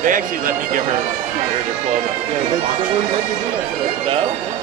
They actually let me give her diploma. Yeah, they wouldn't let you do that. No?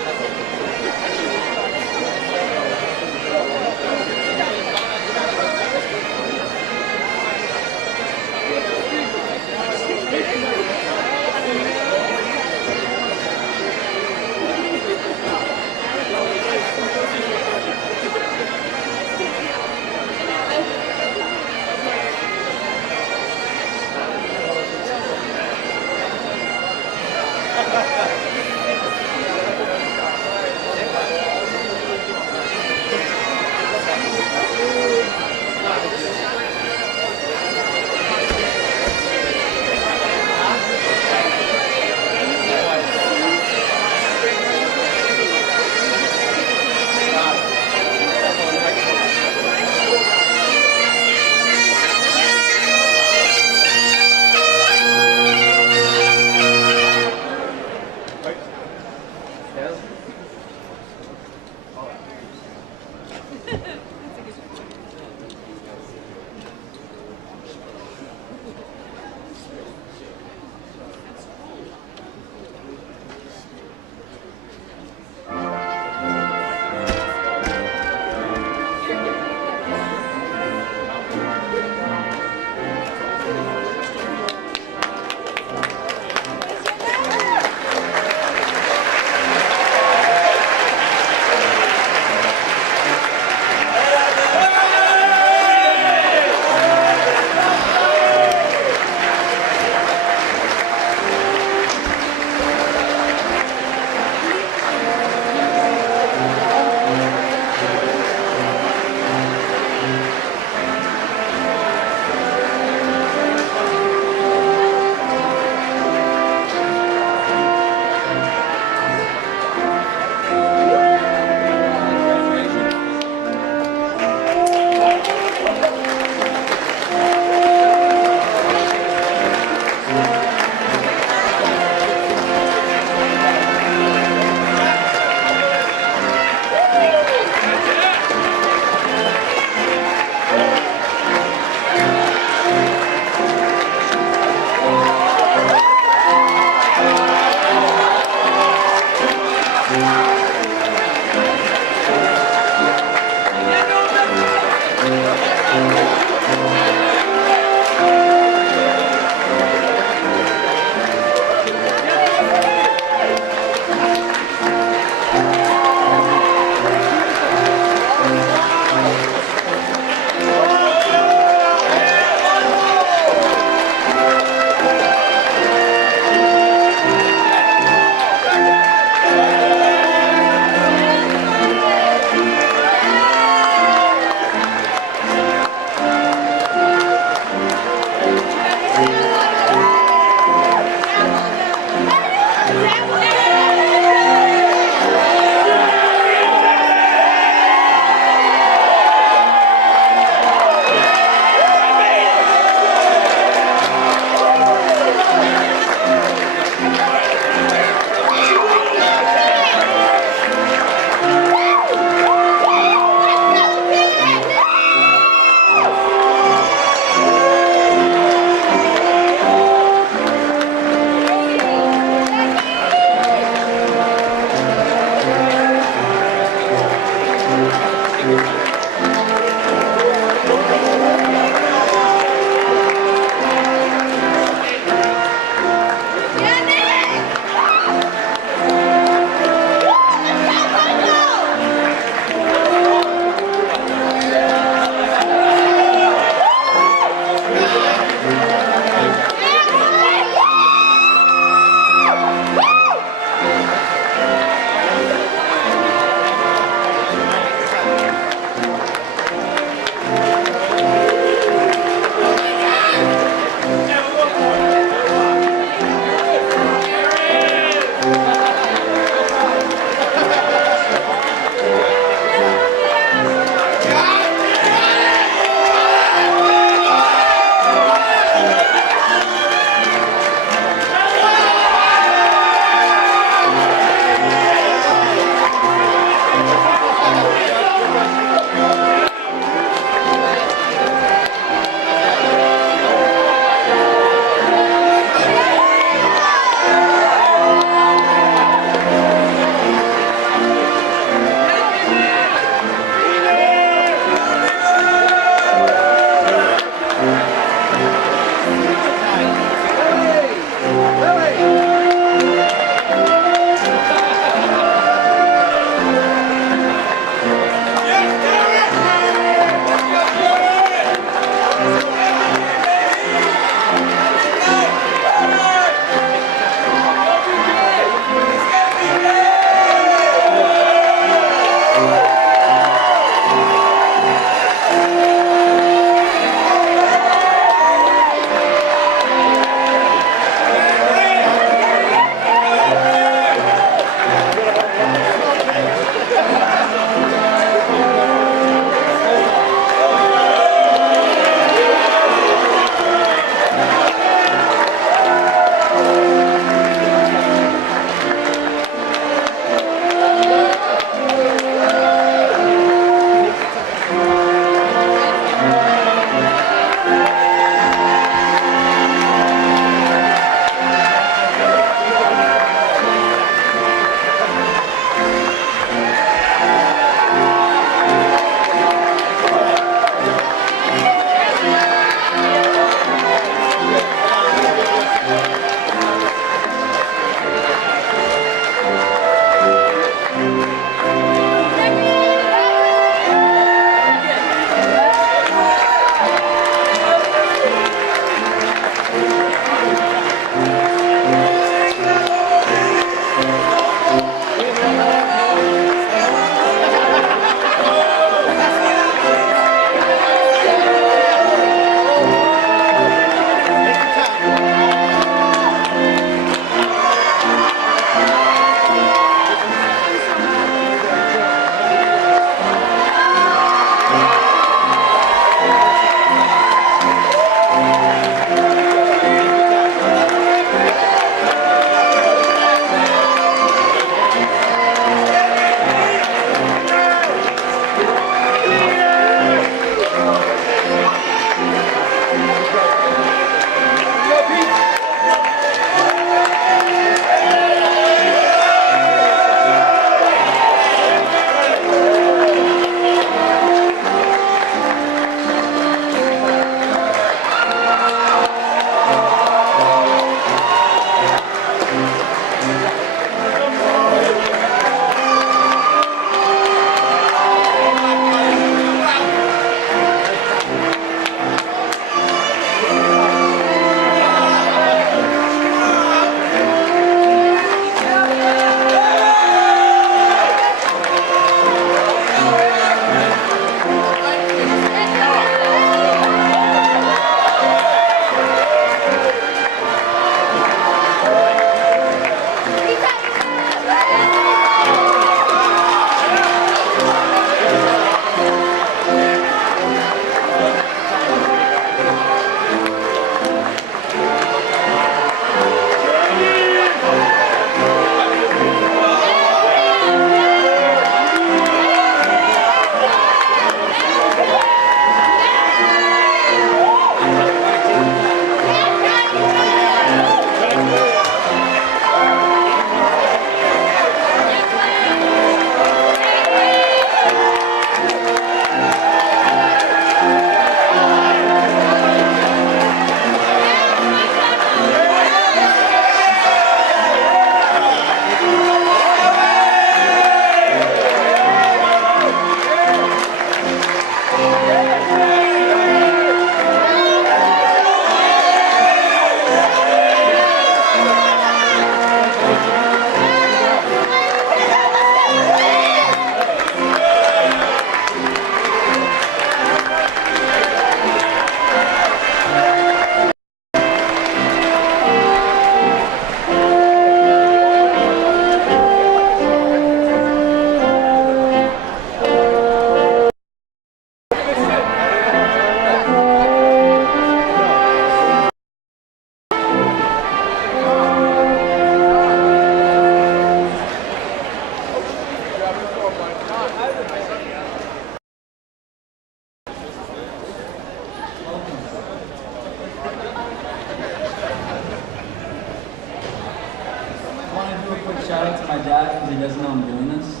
want to do a quick shout out to my dad because he doesn't know I'm doing this.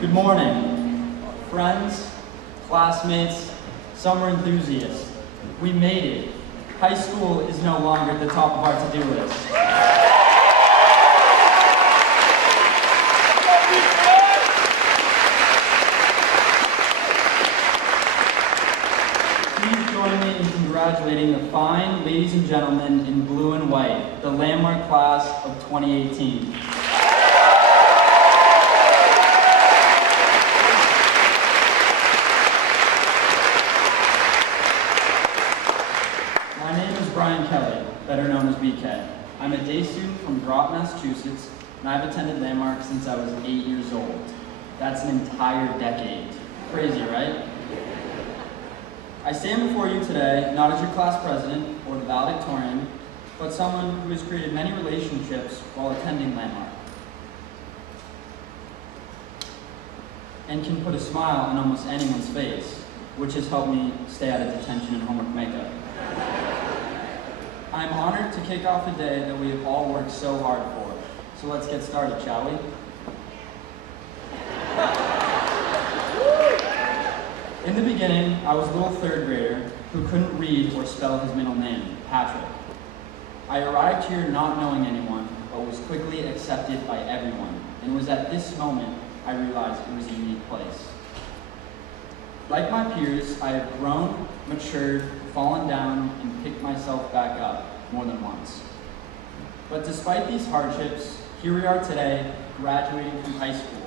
Good morning, friends, classmates, summer enthusiasts. We made it. High school is no longer at the top of our to-do list. Please join me in congratulating the fine ladies and gentlemen in blue and white, the landmark class of 2018. My name is Brian Kelly, better known as BK. I'm a day student from Groton, Massachusetts, and I've attended Landmark since I was 8 years old. That's an entire decade. Crazy, right? I stand before you today not as your class president or the valedictorian, but someone who has created many relationships while attending Landmark and can put a smile on almost anyone's face, which has helped me stay out of detention and homework makeup. I'm honored to kick off a day that we have all worked so hard for. So let's get started, shall we? In the beginning, I was a little third grader who couldn't read or spell his middle name, Patrick. I arrived here not knowing anyone, but was quickly accepted by everyone. And it was at this moment I realized it was a unique place. Like my peers, I have grown, matured, fallen down, and picked myself back up more than once. But despite these hardships, here we are today, graduating from high school,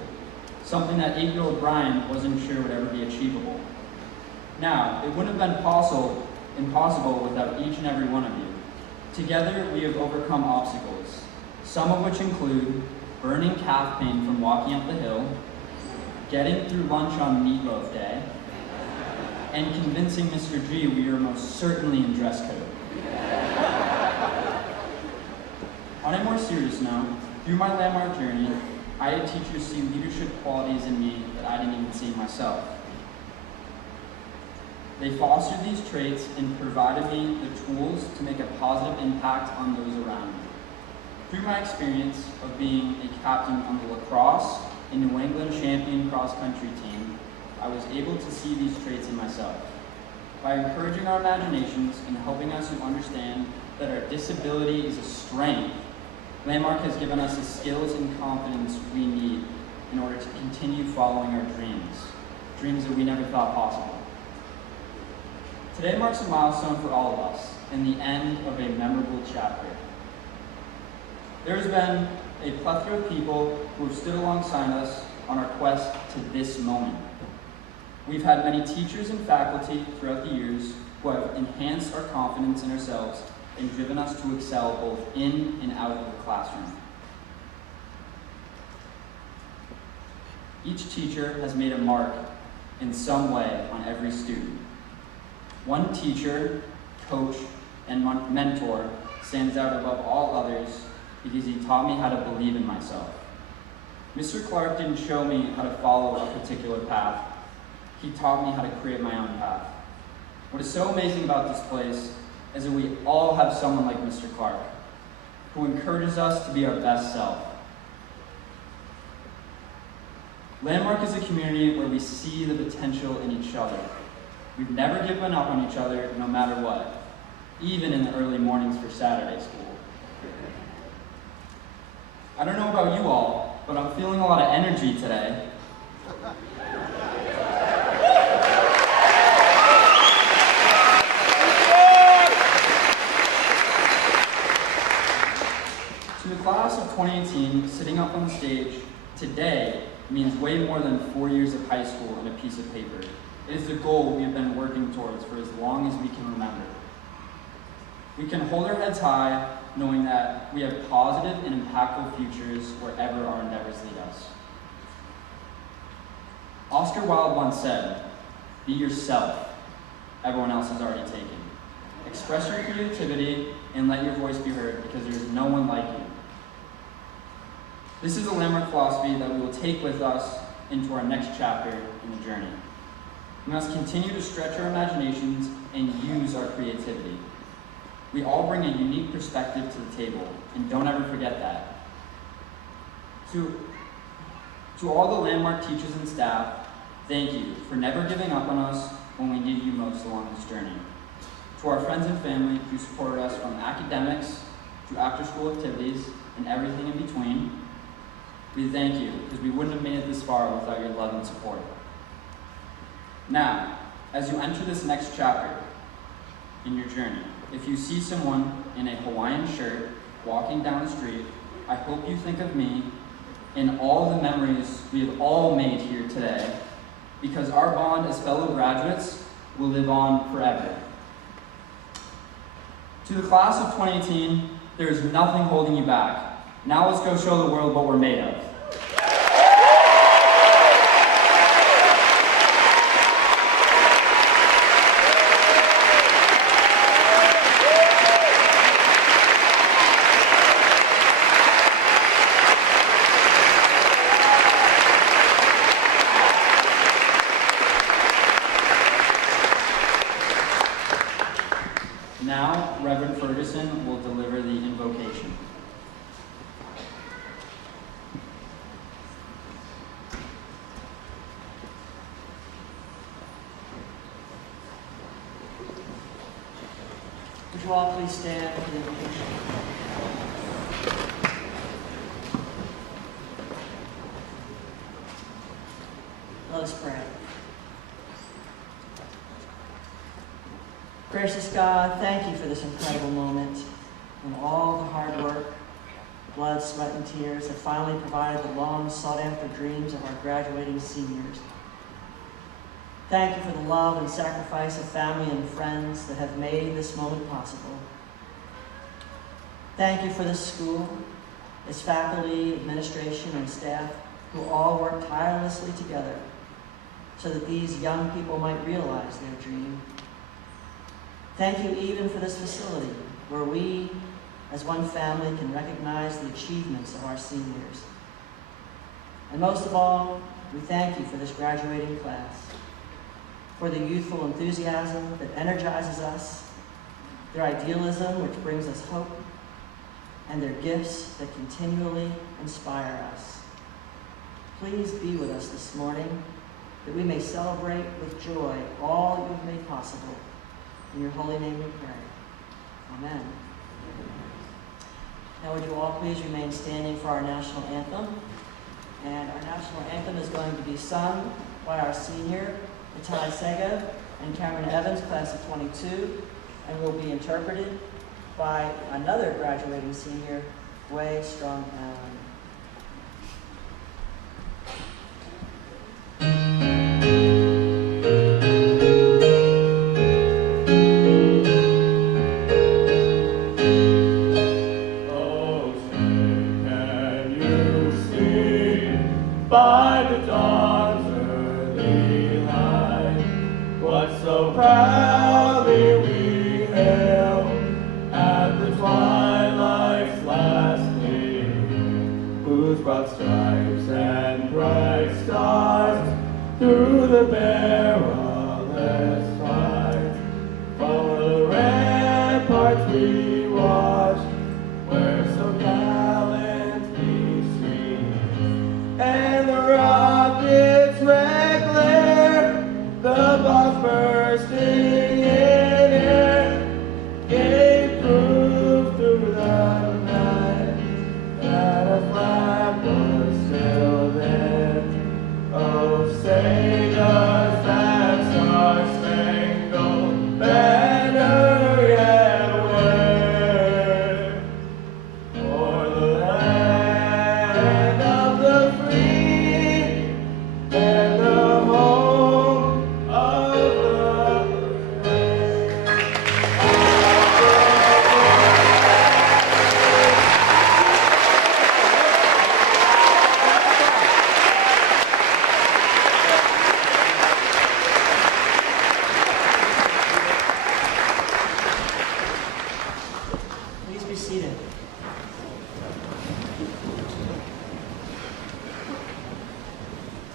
something that 8-year-old Brian wasn't sure would ever be achievable. Now, it wouldn't have been impossible without each and every one of you. Together, we have overcome obstacles, some of which include burning calf pain from walking up the hill, getting through lunch on Meatloaf Day, and convincing Mr. G we are most certainly in dress code. On a more serious note, through my Landmark journey, I had teachers see leadership qualities in me that I didn't even see in myself. They fostered these traits and provided me the tools to make a positive impact on those around me. Through my experience of being a captain on the lacrosse and New England champion cross-country team, I was able to see these traits in myself. By encouraging our imaginations and helping us to understand that our disability is a strength, Landmark has given us the skills and confidence we need in order to continue following our dreams that we never thought possible. Today marks a milestone for all of us and the end of a memorable chapter. There has been a plethora of people who have stood alongside us on our quest to this moment. We've had many teachers and faculty throughout the years who have enhanced our confidence in ourselves and driven us to excel both in and out of the classroom. Each teacher has made a mark in some way on every student. One teacher, coach, and mentor stands out above all others because he taught me how to believe in myself. Mr. Clark didn't show me how to follow a particular path. He taught me how to create my own path. What is so amazing about this place is that we all have someone like Mr. Clark, who encourages us to be our best self. Landmark is a community where we see the potential in each other. We've never given up on each other no matter what, even in the early mornings for Saturday school. I don't know about you all, but I'm feeling a lot of energy today. To the class of 2018, sitting up on stage today means way more than 4 years of high school and a piece of paper. It is the goal we have been working towards for as long as we can remember. We can hold our heads high, knowing that we have positive and impactful futures wherever our endeavors lead us. Oscar Wilde once said, "Be yourself. Everyone else is already taken. Express your creativity and let your voice be heard because there is no one like you." This is a Landmark philosophy that we will take with us into our next chapter in the journey. We must continue to stretch our imaginations and use our creativity. We all bring a unique perspective to the table, and don't ever forget that. To all the Landmark teachers and staff, thank you for never giving up on us when we needed you most along this journey. To our friends and family who supported us from academics to after-school activities and everything in between, we thank you because we wouldn't have made it this far without your love and support. Now, as you enter this next chapter in your journey, if you see someone in a Hawaiian shirt walking down the street, I hope you think of me and all the memories we have all made here today, because our bond as fellow graduates will live on forever. To the class of 2018, there is nothing holding you back. Now let's go show the world what we're made of. Now, Reverend Ferguson will deliver the invocation. Would you all please stand for the invocation? Let us pray. Gracious God, thank you for this incredible moment when all the hard work, blood, sweat, and tears have finally provided the long sought-after dreams of our graduating seniors. Thank you for the love and sacrifice of family and friends that have made this moment possible. Thank you for this school, its faculty, administration, and staff who all work tirelessly together so that these young people might realize their dream. Thank you even for this facility where we, as one family, can recognize the achievements of our seniors. And most of all, we thank you for this graduating class, for the youthful enthusiasm that energizes us, their idealism which brings us hope, and their gifts that continually inspire us. Please be with us this morning that we may celebrate with joy all you have made possible. In your holy name we pray. Amen. Now would you all please remain standing for our national anthem. And our national anthem is going to be sung by our senior, Matai Sega and Cameron Evans, class of 22, and will be interpreted by another graduating senior, Wei Strong Allen. By the dawn's early light, what so proudly we hailed at the twilight's last gleam, whose broad stripes and bright stars through the perilous fight, o'er the ramparts we watched, where so gallantly streamed, and the rockets' red glare, the bombs bursting in air, gave proof through the night that a flag was still there. Oh, say does that star-spangled banner yet wave o'er the land of the free and the home of the brave? Please be seated.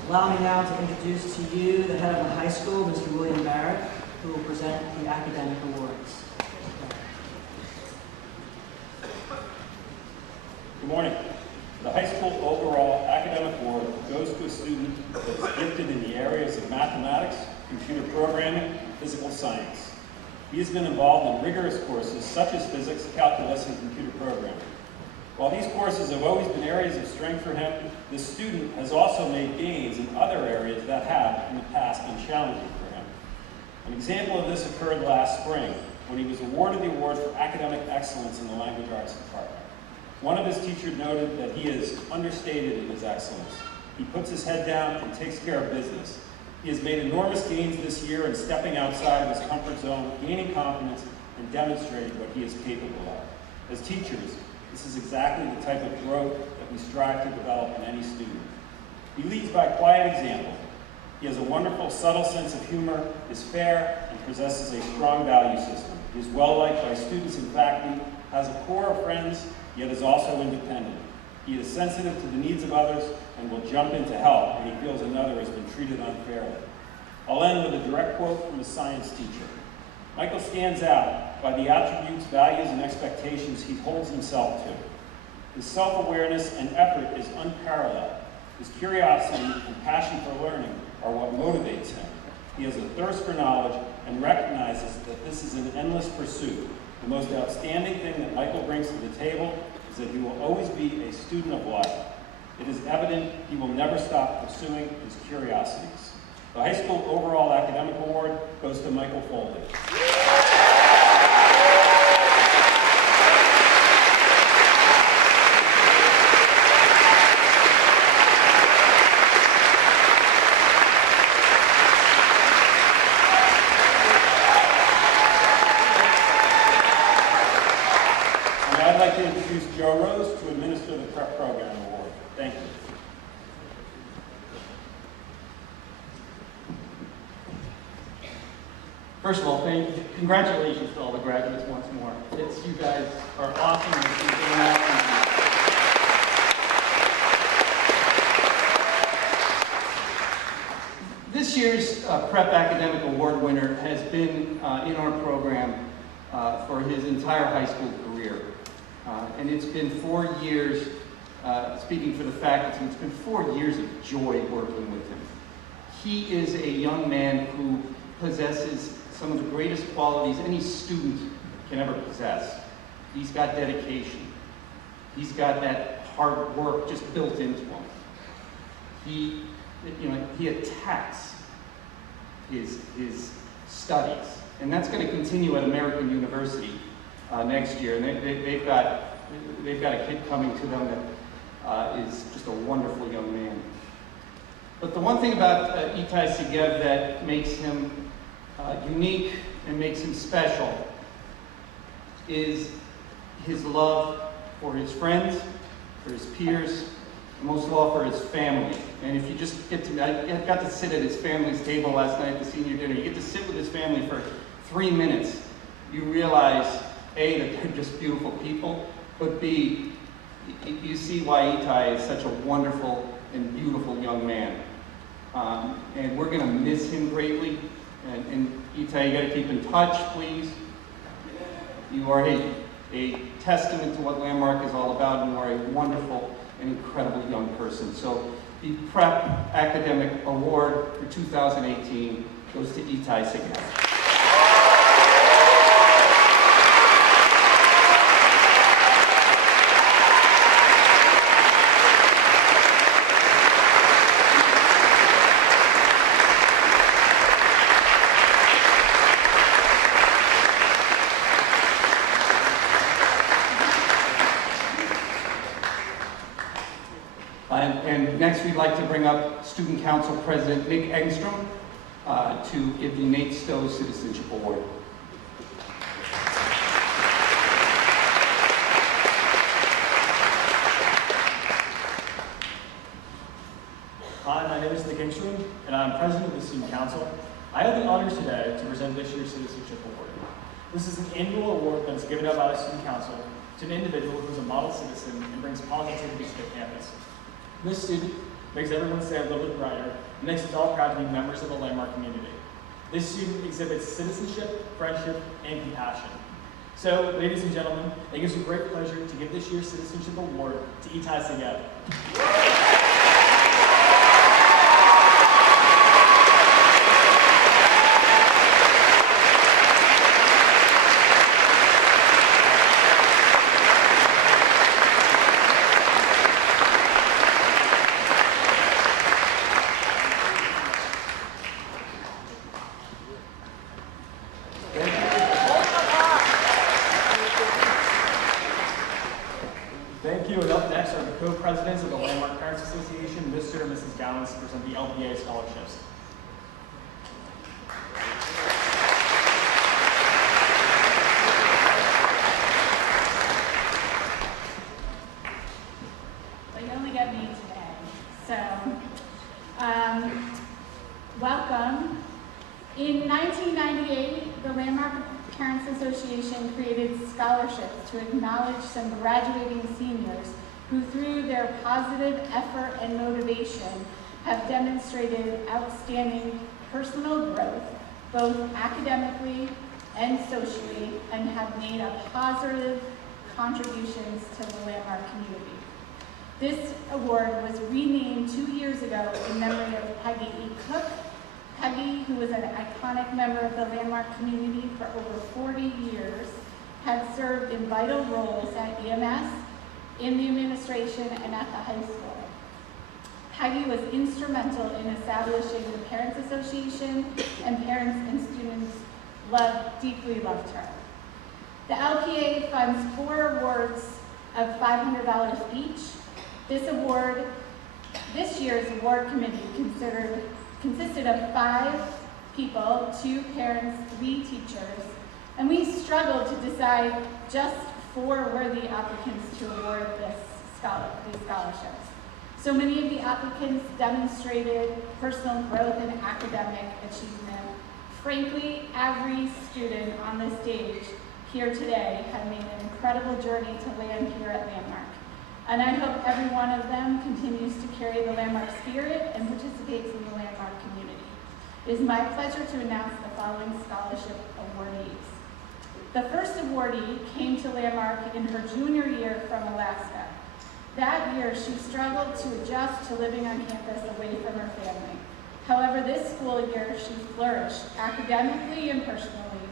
Allow me now to introduce to you the head of the high school, Mr. William Barrett, who will present the academic awards. morning. The high school overall academic award goes to a student that is gifted in the areas of mathematics, computer programming, and physical science. He has been involved in rigorous courses such as physics, calculus, and computer programming. While these courses have always been areas of strength for him, the student has also made gains in other areas that have, in the past, been challenging for him. An example of this occurred last spring, when he was awarded the award for academic excellence in the language arts department. One of his teachers noted that he is understated in his excellence. He puts his head down and takes care of business. He has made enormous gains this year in stepping outside of his comfort zone, gaining confidence, and demonstrating what he is capable of. As teachers, this is exactly the type of growth that we strive to develop in any student. He leads by quiet example. He has a wonderful, subtle sense of humor, is fair, and possesses a strong value system. He is well-liked by students and faculty, has a core of friends, yet is also independent. He is sensitive to the needs of others and will jump in to help when he feels another has been treated unfairly. I'll end with a direct quote from a science teacher. Michael stands out by the attributes, values, and expectations he holds himself to. His self-awareness and effort is unparalleled. His curiosity and passion for learning are what motivates him. He has a thirst for knowledge and recognizes that this is an endless pursuit. The most outstanding thing that Michael brings to the table is that he will always be a student of life. It is evident he will never stop pursuing his curiosities. The high school overall academic award goes to Michael Foley. I'd like to introduce Joe Rose to administer the Prep Program Award. Thank you. First of all, congratulations to all the graduates once more. You guys are awesome. This year's Prep Academic Award winner has been in our program for his entire high school career. And it's been 4 years, speaking for the faculty, it's been 4 years of joy working with him. He is a young man who possesses some of the greatest qualities any student can ever possess. He's got dedication. He's got that hard work just built into him. He attacks his studies. And that's going to continue at American University next year. And they've got a kid coming to them that is just a wonderful young man. But the one thing about Itai Segev that makes him unique and makes him special is his love for his friends, for his peers, and most of all for his family. And if you just I got to sit at his family's table last night at the senior dinner. You get to sit with his family for 3 minutes. You realize, A, that they're just beautiful people, but B, you see why Itai is such a wonderful and beautiful young man. And we're going to miss him greatly. And Itai, you got to keep in touch, please. You are a testament to what Landmark is all about, and you are a wonderful and incredible young person. So the Prep Academic Award for 2018 goes to Itai Segev. And next we'd like to bring up Student Council President Nick Engstrom to give the Nate Stowe Citizenship Award. Hi, my name is Nick Engstrom, and I'm President of the Student Council. I have the honor today to present this year's Citizenship Award. This is an annual award that is given out by the Student Council to an individual who is a model citizen and brings positivity to the campus. This student makes everyone stay a little bit brighter and makes us all proud to be members of the Landmark community. This student exhibits citizenship, friendship, and compassion. So, ladies and gentlemen, it gives me great pleasure to give this year's Citizenship Award to Itai Segev. Thank you, and up next are the co-presidents of the Landmark Parents Association, Mr. and Mrs. Gowans, to present the LPA scholarships. Well, you only got me today, so welcome. In 1998, the Landmark Parents Association created scholarships to acknowledge some graduating seniors who, through their positive effort and motivation, have demonstrated outstanding personal growth, both academically and socially, and have made a positive contributions to the Landmark community. This award was renamed 2 years ago in memory of Peggy E. Cook. Peggy, who was an iconic member of the Landmark community for over 40 years, had served in vital roles at EMS, in the administration, and at the high school. Peggy was instrumental in establishing the Parents Association, and parents and students deeply loved her. The LPA funds 4 awards of $500 each. This year's award committee consisted of 5 people, 2 parents, 3 teachers, and we struggled to decide just 4 worthy applicants to award these scholarships. So many of the applicants demonstrated personal growth and academic achievement. Frankly, every student on the stage here today had made an incredible journey to land here at Landmark. And I hope every one of them continues to carry the Landmark spirit and participates in the Landmark community. It is my pleasure to announce the following scholarship awardees. The first awardee came to Landmark in her junior year from Alaska. That year, she struggled to adjust to living on campus away from her family. However, this school year, she flourished academically and personally,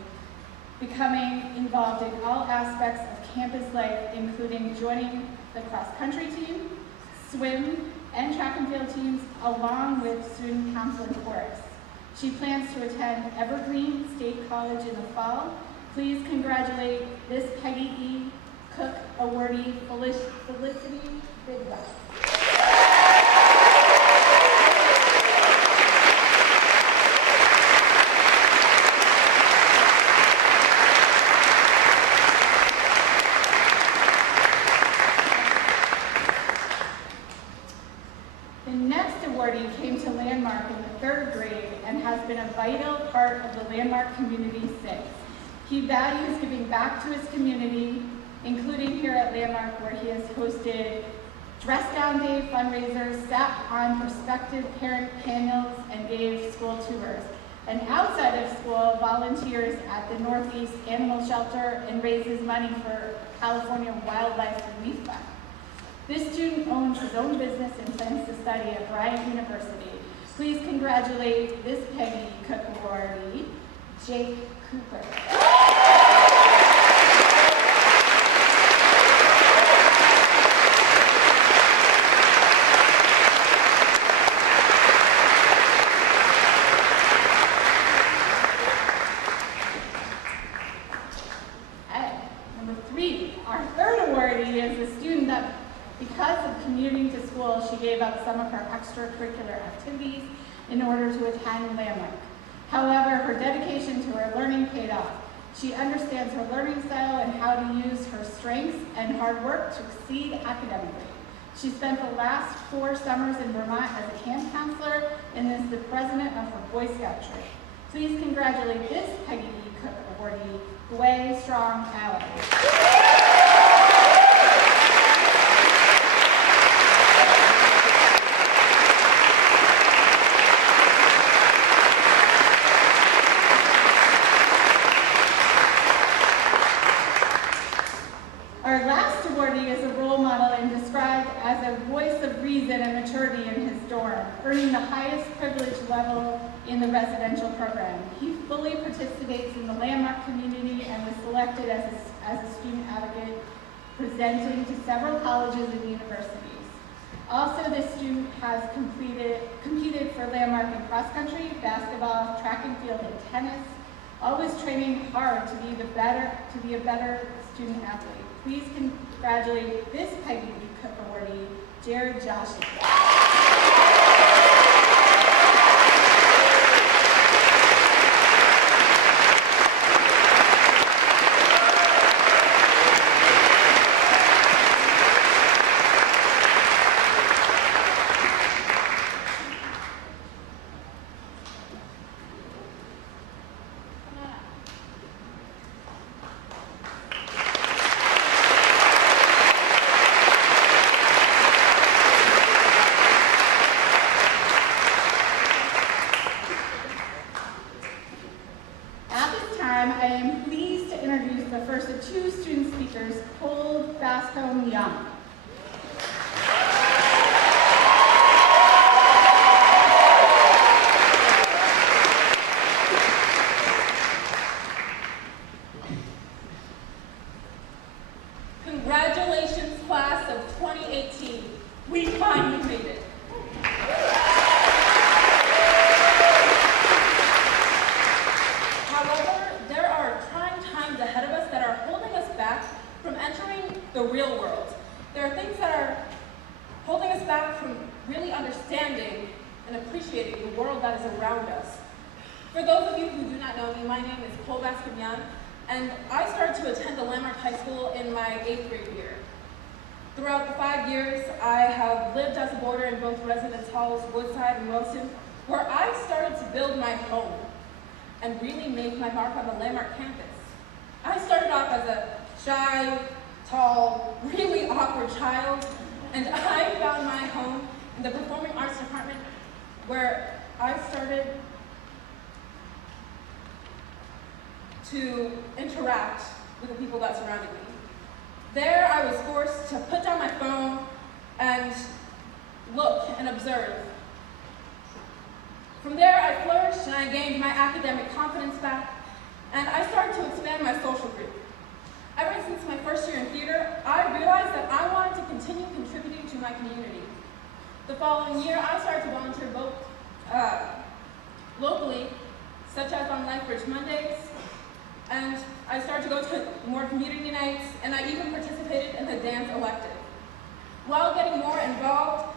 becoming involved in all aspects of campus life, including joining the cross-country team, swim, and track and field teams, along with student council and chorus. She plans to attend Evergreen State College in the fall. Please congratulate this Peggy E. Cook awardee, Felicity Bidwell. The next awardee came to Landmark in the 3rd grade and has been a vital part of the Landmark community since. He values giving back to his community, including here at Landmark, where he has hosted Dress Down Day fundraisers, sat on prospective parent panels, and gave school tours. And outside of school, volunteers at the Northeast Animal Shelter and raises money for California Wildlife Relief Fund. This student owns his own business and plans to study at Bryant University. Please congratulate this Peggy Cook awardee, Jake Cooper. Number 3, our 3rd awardee is a student that, because of commuting to school, she gave up some of her extracurricular activities in order to attend Landmark. However, her dedication to her learning paid off. She understands her learning style and how to use her strengths and hard work to exceed academically. She spent the last 4 summers in Vermont as a camp counselor and is the president of her Boy Scout troop. Please congratulate this Peggy E. Cook awardee, Gway Strong Allen. Authority as a role model and described as a voice of reason and maturity in his dorm, earning the highest privilege level in the residential program. He fully participates in the Landmark community and was selected as a student advocate, presenting to several colleges and universities. Also, this student has competed for Landmark in cross country, basketball, track and field, and tennis, always training hard to be a better student athlete. Please congratulate this Peggy B. Cook awardee, Jared Joshua. I am pleased to introduce the first of two student speakers, Cole Bascom Young. Congratulations, class of 2018. We finally made it. However, there are trying times ahead of us that are holding us back from entering the real world. There are things that are holding us back from really understanding and appreciating the world that is around us. For those of you who do not know me, my name is Cole Bascom Young, and I started to attend the Landmark High School in my 8th grade year. Throughout the 5 years, I have lived as a boarder in both residence halls, Woodside and Wilson, where I started to build my home and really make my mark on the Landmark campus. I started off as a shy, tall, really awkward child, and I found my home in the Performing Arts Department, where I started to interact with the people that surrounded me. There, I was forced to put down my phone and look and observe. From there, I flourished and I gained my academic confidence back, and I started to expand my social group. Ever since my first year in theater, I realized that I wanted to continue contributing to my community. The following year, I started to volunteer both locally, such as on Life Bridge Mondays, and I started to go to more community nights, and I even participated in the dance elective. While getting more involved,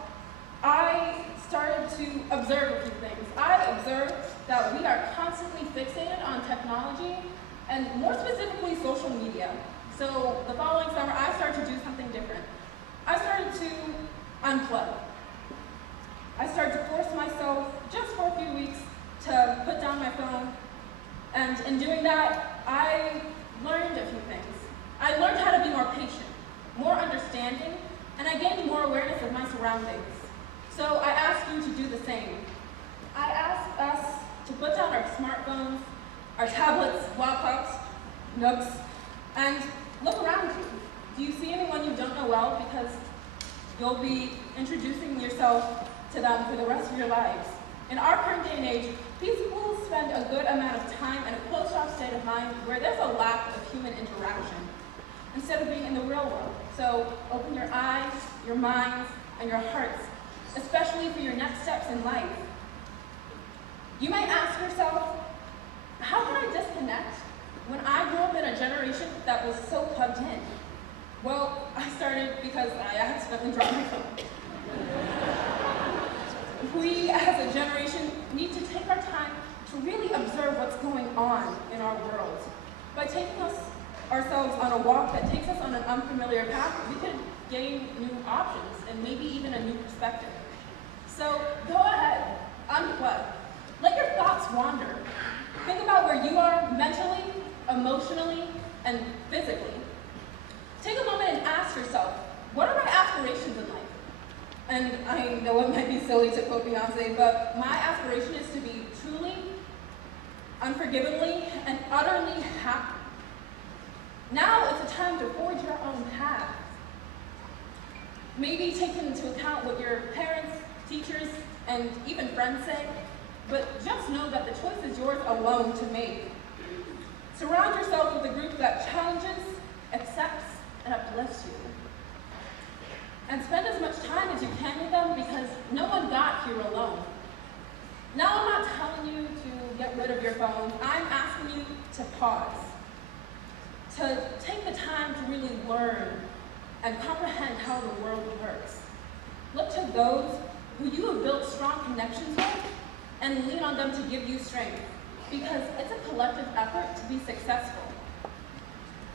I started to observe a few things. I observed that we are constantly fixated on technology, and more specifically, social media. So the following summer, I started to do something different. I started to unplug. I started to force myself, just for a few weeks, to put down my phone, and in doing that, I learned a few things. I learned how to be more patient, more understanding, and I gained more awareness of my surroundings. So I ask you to do the same. I ask us to put down our smartphones, our tablets, laptops, nooks, and look around you. Do you see anyone you don't know well? Because you'll be introducing yourself to them for the rest of your lives. In our current day and age, people spend a good amount of time in a closed-off state of mind where there's a lack of human interaction, instead of being in the real world. So open your eyes, your minds, and your hearts, especially for your next steps in life. You might ask yourself, how can I disconnect when I grew up in a generation that was so plugged in? Well, I started because I accidentally dropped my phone. We, as a generation, need to take our time to really observe what's going on in our world. By taking ourselves on a walk that takes us on an unfamiliar path, we could gain new options and maybe even a new perspective. So go ahead, unplug. Let your thoughts wander. Think about where you are mentally, emotionally, and physically. Take a moment and ask yourself, what are my aspirations in life? And I know it might be silly to quote Beyonce, but my aspiration is to be truly, unforgivingly, and utterly happy. Now it's a time to forge your own path. maybe taking into account what your parents, teachers, and even friends say, but just know that the choice is yours alone to make. Surround yourself with a group that challenges, accepts, and uplifts you. And spend as much time as you can with them because no one got here alone. Now I'm not telling you to get rid of your phones. I'm asking you to pause, to take the time to really learn and comprehend how the world works. Look to those who you have built strong connections with and lean on them to give you strength, because it's a collective effort to be successful.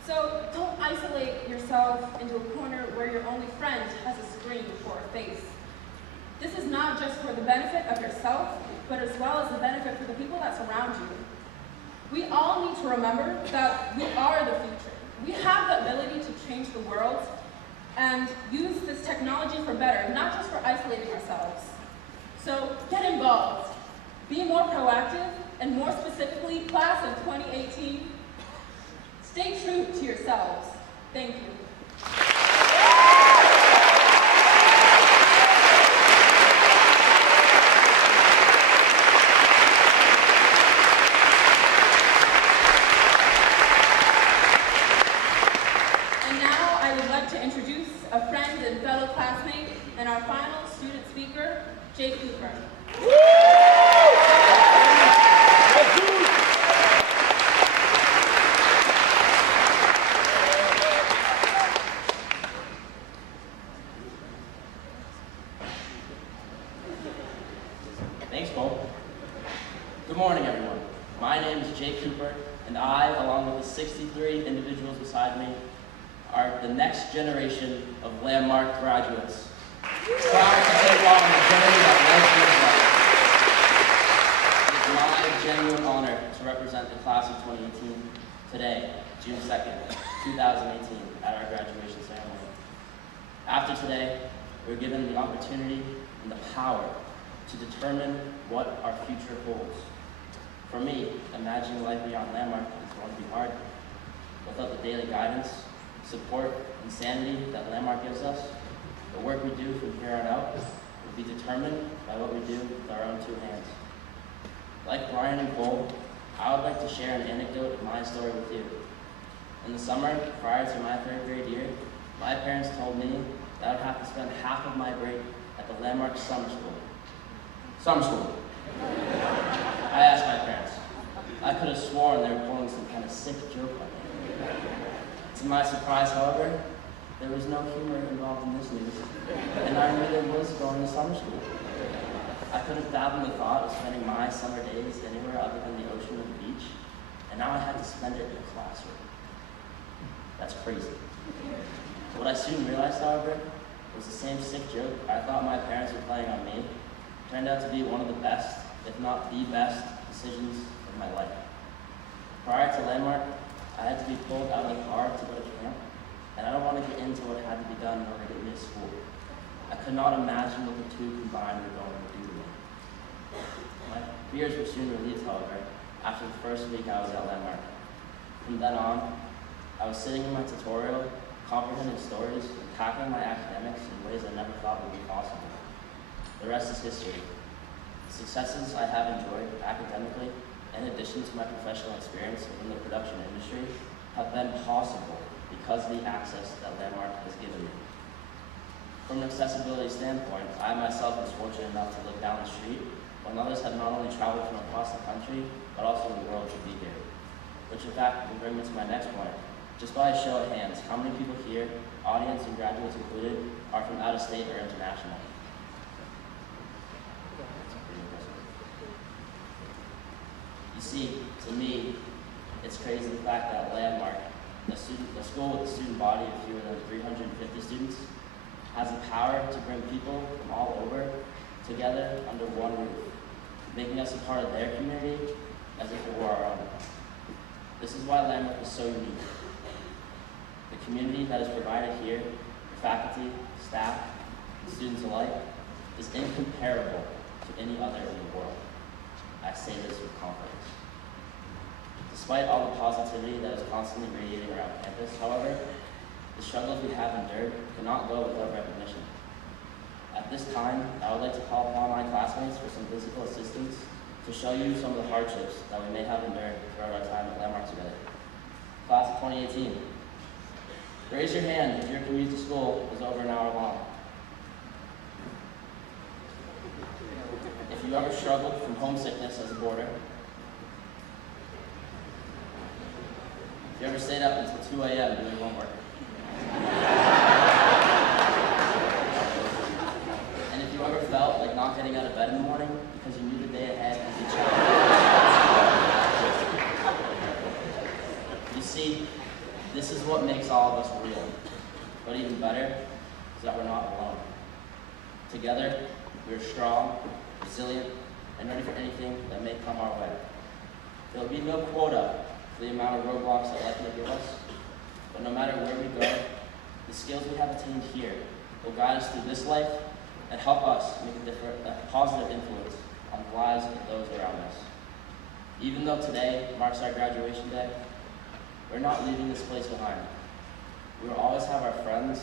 So don't isolate yourself into a corner where your only friend has a screen for a face. This is not just for the benefit of yourself, but as well as the benefit for the people that surround you. We all need to remember that we are the future. We have the ability to change the world and use this technology for better, not just for isolating ourselves. So get involved, be more proactive, and more specifically, class of 2018, stay true to yourselves. Thank you. And now I would like to introduce a friend and fellow classmate and our final student speaker, Jay Cooper. Thanks, Cole. Good morning, everyone. My name is Jay Cooper, and I, along with the 63 individuals beside me, are the next generation of Landmark graduates. Proud to take on the journey that life is like. It is my genuine honor to represent the class of 2018 today, June 2nd, 2018, at our graduation ceremony. After today, we're given the opportunity and the power to determine what our future holds. For me, imagining life beyond Landmark is going to be hard. Without the daily guidance, support, and sanity that Landmark gives us, the work we do from here on out will be determined by what we do with our own two hands. Like Brian and Cole, I would like to share an anecdote of my story with you. In the summer, prior to my 3rd grade year, my parents told me that I would have to spend half of my break at the Landmark summer school. Summer school. I asked my parents. I could have sworn they were pulling some kind of sick joke on me. To my surprise, however, there was no humor involved in this news, and I really was going to summer school. I couldn't fathom the thought of spending my summer days anywhere other than the ocean or the beach, and now I had to spend it in a classroom. That's crazy. What I soon realized, however, was the same sick joke I thought my parents were playing on me turned out to be one of the best, if not the best, decisions of my life. Prior to Landmark, I had to be pulled out of the car to go to camp, and I don't want to get into what had to be done in order to get me to school. I could not imagine what the two combined were going to do to me. My fears were soon relieved, however, after the first week I was at Landmark. From then on, I was sitting in my tutorial, comprehending stories, and tackling my academics in ways I never thought would be possible. The rest is history. The successes I have enjoyed academically, in addition to my professional experience within the production industry, have been possible because of the access that Landmark has given me. From an accessibility standpoint, I myself was fortunate enough to live down the street when others have not only traveled from across the country, but also the world to be here. Which in fact will bring me to my next point. Just by a show of hands, how many people here, audience and graduates included, are from out of state or international? You see, to me, it's crazy the fact that Landmark, a school with a student body of fewer than 350 students, has the power to bring people from all over together under one roof, making us a part of their community as if it were our own. This is why Landmark is so unique. The community that is provided here, for faculty, staff, and students alike, is incomparable to any other in the world. I say this with confidence. Despite all the positivity that is constantly radiating around campus, however, the struggles we have endured cannot go without recognition. At this time, I would like to call upon my classmates for some physical assistance to show you some of the hardships that we may have endured throughout our time at Landmark together. Class of 2018, raise your hand if your commute to school was over an hour long. If you ever struggled from homesickness as a boarder. If you ever stayed up until 2 a.m. doing homework. And if you ever felt like not getting out of bed in the morning because you knew the day ahead would be challenging. You see, this is what makes all of us real. But even better is that we're not alone. Together, we're strong, resilient, and ready for anything that may come our way. There will be no quota for the amount of roadblocks that life may give us, but no matter where we go, the skills we have attained here will guide us through this life and help us make a positive influence on the lives of those around us. Even though today marks our graduation day, we're not leaving this place behind. We will always have our friends,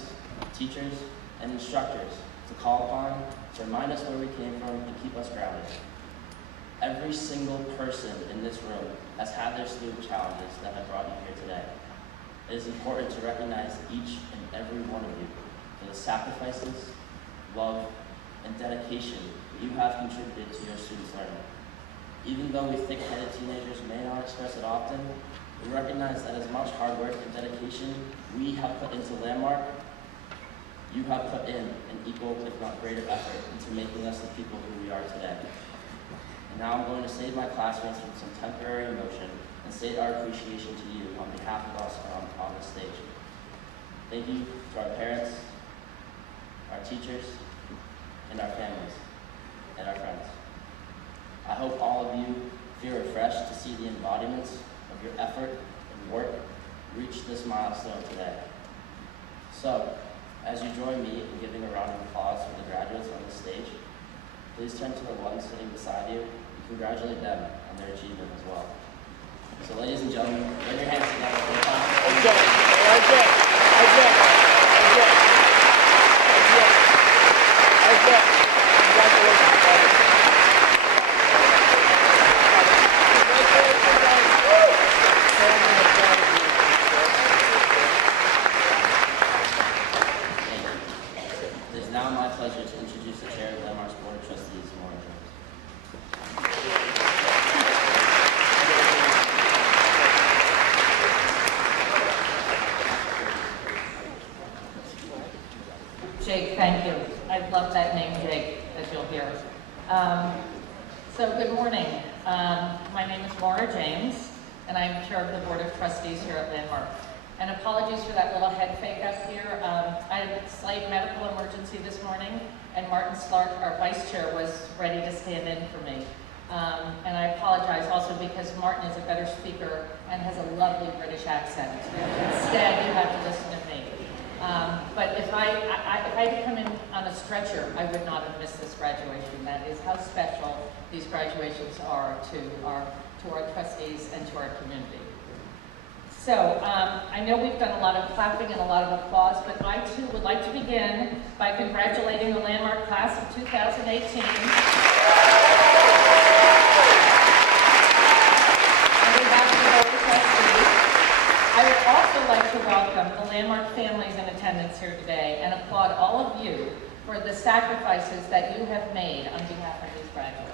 teachers, and instructors to call upon to remind us where we came from and keep us grounded. Every single person in this room has had their slew of challenges that have brought you here today. It is important to recognize each and every one of you for the sacrifices, love, and dedication that you have contributed to your students' learning. Even though we thick-headed teenagers may not express it often, we recognize that as much hard work and dedication we have put into Landmark, you have put in an equal, if not greater, effort into making us the people who we are today. And now I'm going to save my classmates from some temporary emotion and state our appreciation to you on behalf of us on this stage. Thank you to our parents, our teachers, and our families, and our friends. I hope all of you feel refreshed to see the embodiments of your effort and work reach this milestone today. So, as you join me in giving a round of applause for the graduates on this stage, please turn to the ones sitting beside you and congratulate them on their achievement as well. So ladies and gentlemen, put your hands together for the class. It is now my pleasure to introduce the chair of Landmark's Board of Trustees, Maura James. Jake, thank you. I love that name, Jake, as you'll hear. So good morning. My name is Maura James, and I'm chair of the Board of Trustees here at Landmark. And apologies for that little head fake up here. I had a slight medical emergency this morning, and Martin Clark, our vice chair, was ready to stand in for me. And I apologize also because Martin is a better speaker and has a lovely British accent. Instead, you have to listen to me. But if I had come in on a stretcher, I would not have missed this graduation. That is how special these graduations are to our trustees and to our community. So I know we've done a lot of clapping and a lot of applause, but I too would like to begin by congratulating the Landmark class of 2018. I would also like to welcome the Landmark families in attendance here today and applaud all of you for the sacrifices that you have made on behalf of these graduates.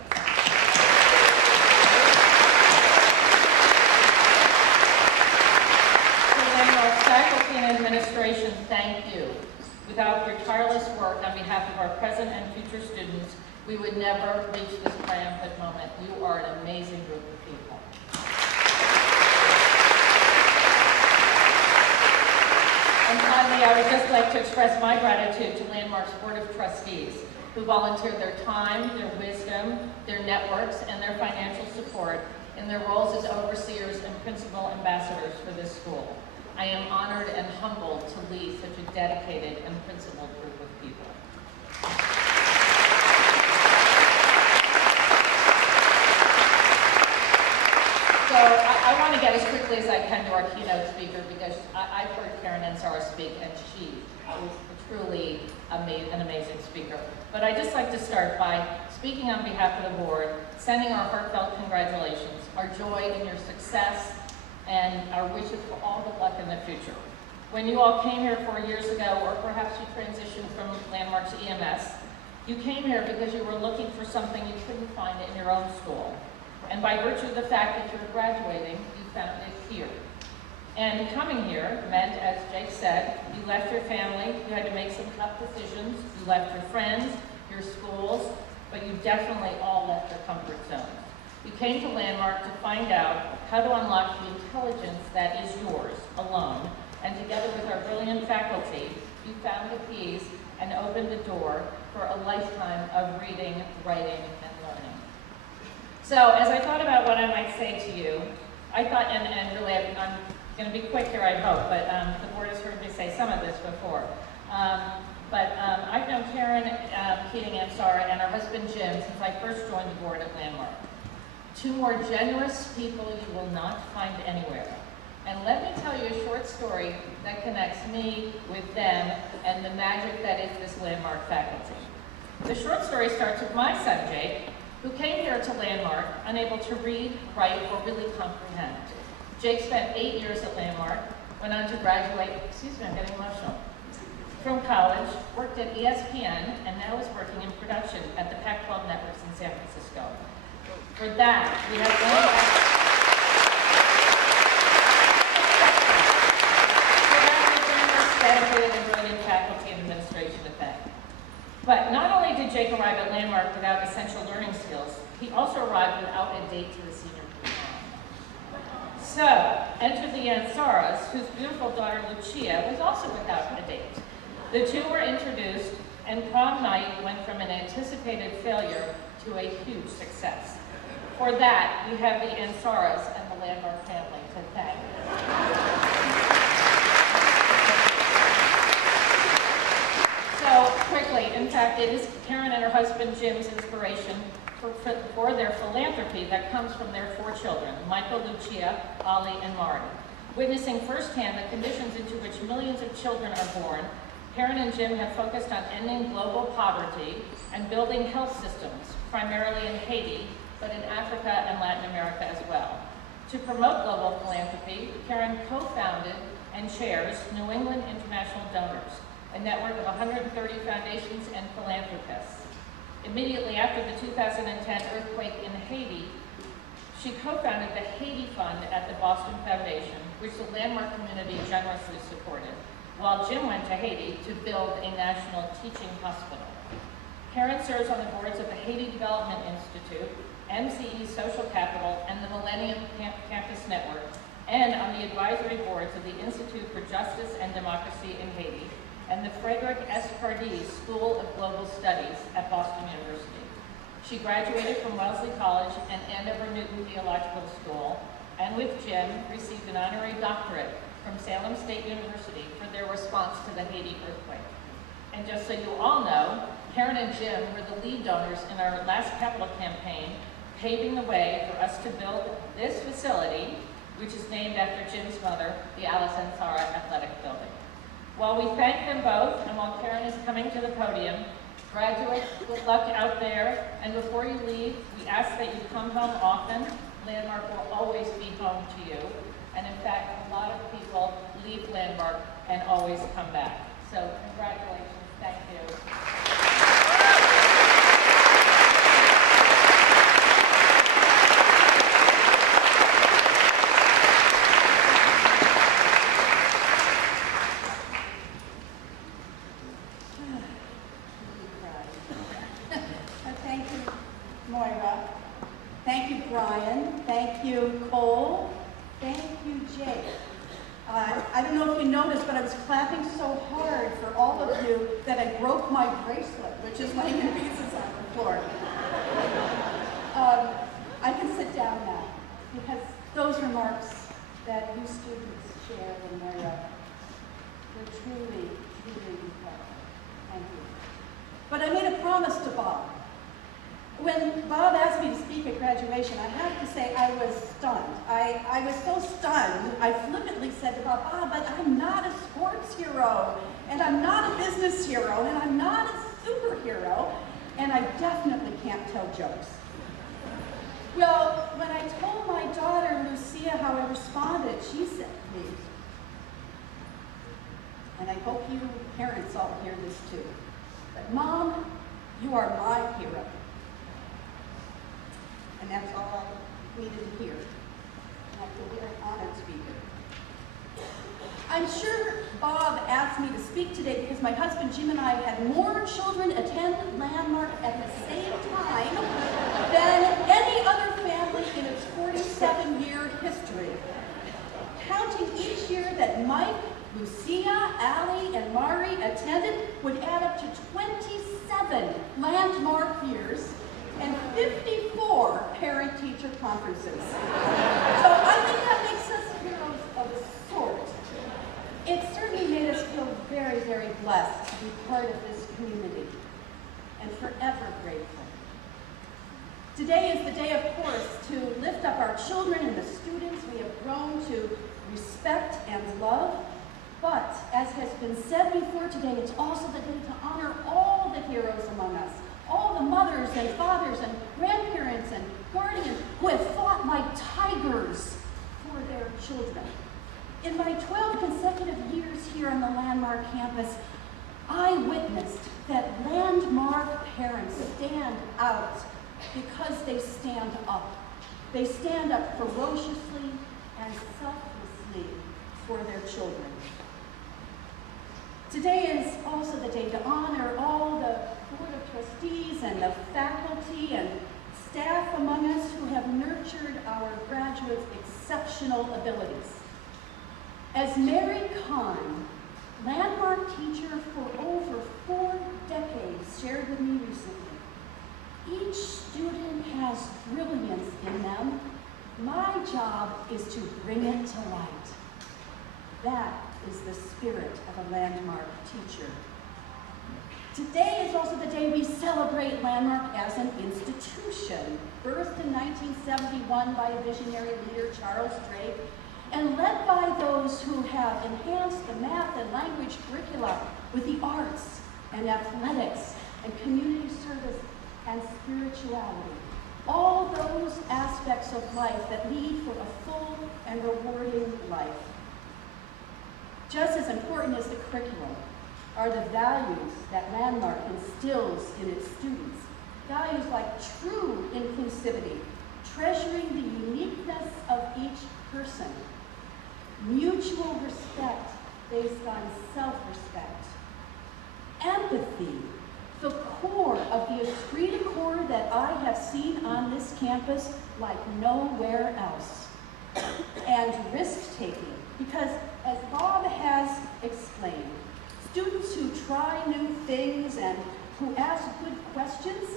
To Landmark's faculty and administration, thank you. Without your tireless work on behalf of our present and future students, we would never reach this triumphant moment. You are an amazing group of people. And finally, I would just like to express my gratitude to Landmark's Board of Trustees, who volunteered their time, their wisdom, their networks, and their financial support in their roles as overseers and principal ambassadors for this school. I am honored and humbled to lead such a dedicated and principled group of people. So I want to get as quickly as I can to our keynote speaker because I've heard Karen and Sarah speak, and she is truly an amazing speaker. But I'd just like to start by speaking on behalf of the board, sending our heartfelt congratulations, our joy in your success, and our wishes for all the luck in the future. When you all came here 4 years ago, or perhaps you transitioned from Landmark to EMS, you came here because you were looking for something you couldn't find in your own school. And by virtue of the fact that you're graduating, you found it here. And coming here meant, as Jake said, you left your family, you had to make some tough decisions, you left your friends, your schools, but you definitely all left your comfort zone. You came to Landmark to find out how to unlock the intelligence that is yours alone, and together with our brilliant faculty, you found the keys and opened the door for a lifetime of reading, writing, and learning. So as I thought about what I might say to you, I thought, and really I'm going to be quick here, I hope, but the board has heard me say some of this before. I've known Karen Keating-Ansara and her husband Jim since I first joined the board at Landmark. Two more generous people you will not find anywhere. And let me tell you a short story that connects me with them and the magic that is this Landmark faculty. The short story starts with my son Jake, who came here to Landmark unable to read, write, or really comprehend. Jake spent 8 years at Landmark, went on to graduate, excuse me, I'm getting emotional, from college, worked at ESPN, and now is working in production at the Pac-12 networks in San Francisco. For that, we have dedicated and brilliant faculty and administration to thank. But not only did Jake arrive at Landmark without essential learning skills, he also arrived without a date to the senior prom. So, enter the Ansaras, whose beautiful daughter Lucia was also without a date. The two were introduced, and prom night went from an anticipated failure to a huge success. For that, we have the Ansaras and the Landmark family to thank. So, quickly, in fact, it is Karen and her husband Jim's inspiration for their philanthropy that comes from their 4 children, Michael, Lucia, Ollie, and Marty. Witnessing firsthand the conditions into which millions of children are born, Karen and Jim have focused on ending global poverty and building health systems, primarily in Haiti, but in Africa and Latin America as well. To promote global philanthropy, Karen co-founded and chairs New England International Donors, a network of 130 foundations and philanthropists. Immediately after the 2010 earthquake in Haiti, she co-founded the Haiti Fund at the Boston Foundation, which the Landmark community generously supported, while Jim went to Haiti to build a national teaching hospital. Karen serves on the boards of the Haiti Development Institute, MCE Social Capital, and the Millennium Campus Network, and on the advisory boards of the Institute for Justice and Democracy in Haiti, and the Frederick S. Pardee School of Global Studies at Boston University. She graduated from Wellesley College and Andover Newton Theological School, and with Jim, received an honorary doctorate from Salem State University for their response to the Haiti earthquake. And just so you all know, Karen and Jim were the lead donors in our last capital campaign, paving the way for us to build this facility, which is named after Jim's mother, the Alice Ansara Athletic Building. While we thank them both, and while Karen is coming to the podium, graduates, good luck out there, and before you leave, we ask that you come home often. Landmark will always be home to you, and in fact, a lot of people leave Landmark and always come back. So congratulations, thank you. Thank you, Moira. Thank you, Brian. Thank you, Cole. Thank you, Jake. I don't know if you noticed, but I was clapping so hard for all of you that I broke my bracelet, which is laying in pieces on the floor. I can sit down now, because those remarks that you students shared in Moira were truly, truly incredible. Thank you. But I made a promise to Bob. When Bob asked me to speak at graduation, I have to say I was stunned. I was so stunned, I flippantly said to Bob, but I'm not a sports hero. And I'm not a business hero, and I'm not a superhero, and I definitely can't tell jokes. Well, when I told my daughter, Lucia, how I responded, she said to me, and I hope you parents all hear this too, that, Mom, you are my hero. And that's all I needed to hear. And I feel very honored to be here. I'm sure Bob asked me to speak today because my husband Jim and I had more children attend Landmark at the same time than any other family in its 47-year history. Counting each year that Mike, Lucia, Allie, and Mari attended would add up to 27 Landmark years and 54 parent-teacher conferences. So I think that makes us heroes of a sort. It certainly made us feel very, very blessed to be part of this community and forever grateful. Today is the day, of course, to lift up our children and the students we have grown to respect and love. But, as has been said before today, it's also the day to honor all the heroes among us, all the mothers and fathers and grandparents and guardians who have fought like tigers for their children. In my 12 consecutive years here on the Landmark campus, I witnessed that Landmark parents stand out because they stand up. They stand up ferociously and selflessly for their children. Today is also the day to honor all the Board of Trustees and the faculty and staff among us who have nurtured our graduates' exceptional abilities. As Mary Kahn, Landmark teacher for over 4 decades, shared with me recently, each student has brilliance in them. My job is to bring it to light. That is the spirit of a Landmark teacher. Today is also the day we celebrate Landmark as an institution, birthed in 1971 by a visionary leader, Charles Drake, and led by those who have enhanced the math and language curricula with the arts and athletics and community service and spirituality. All those aspects of life that lead for a full and rewarding life. Just as important as the curriculum are the values that Landmark instills in its students. Values like true inclusivity, treasuring the uniqueness of each person, mutual respect based on self-respect, empathy, the core of the esprit de corps that I have seen on this campus like nowhere else, and risk-taking, because as Bob has explained, students who try new things and who ask good questions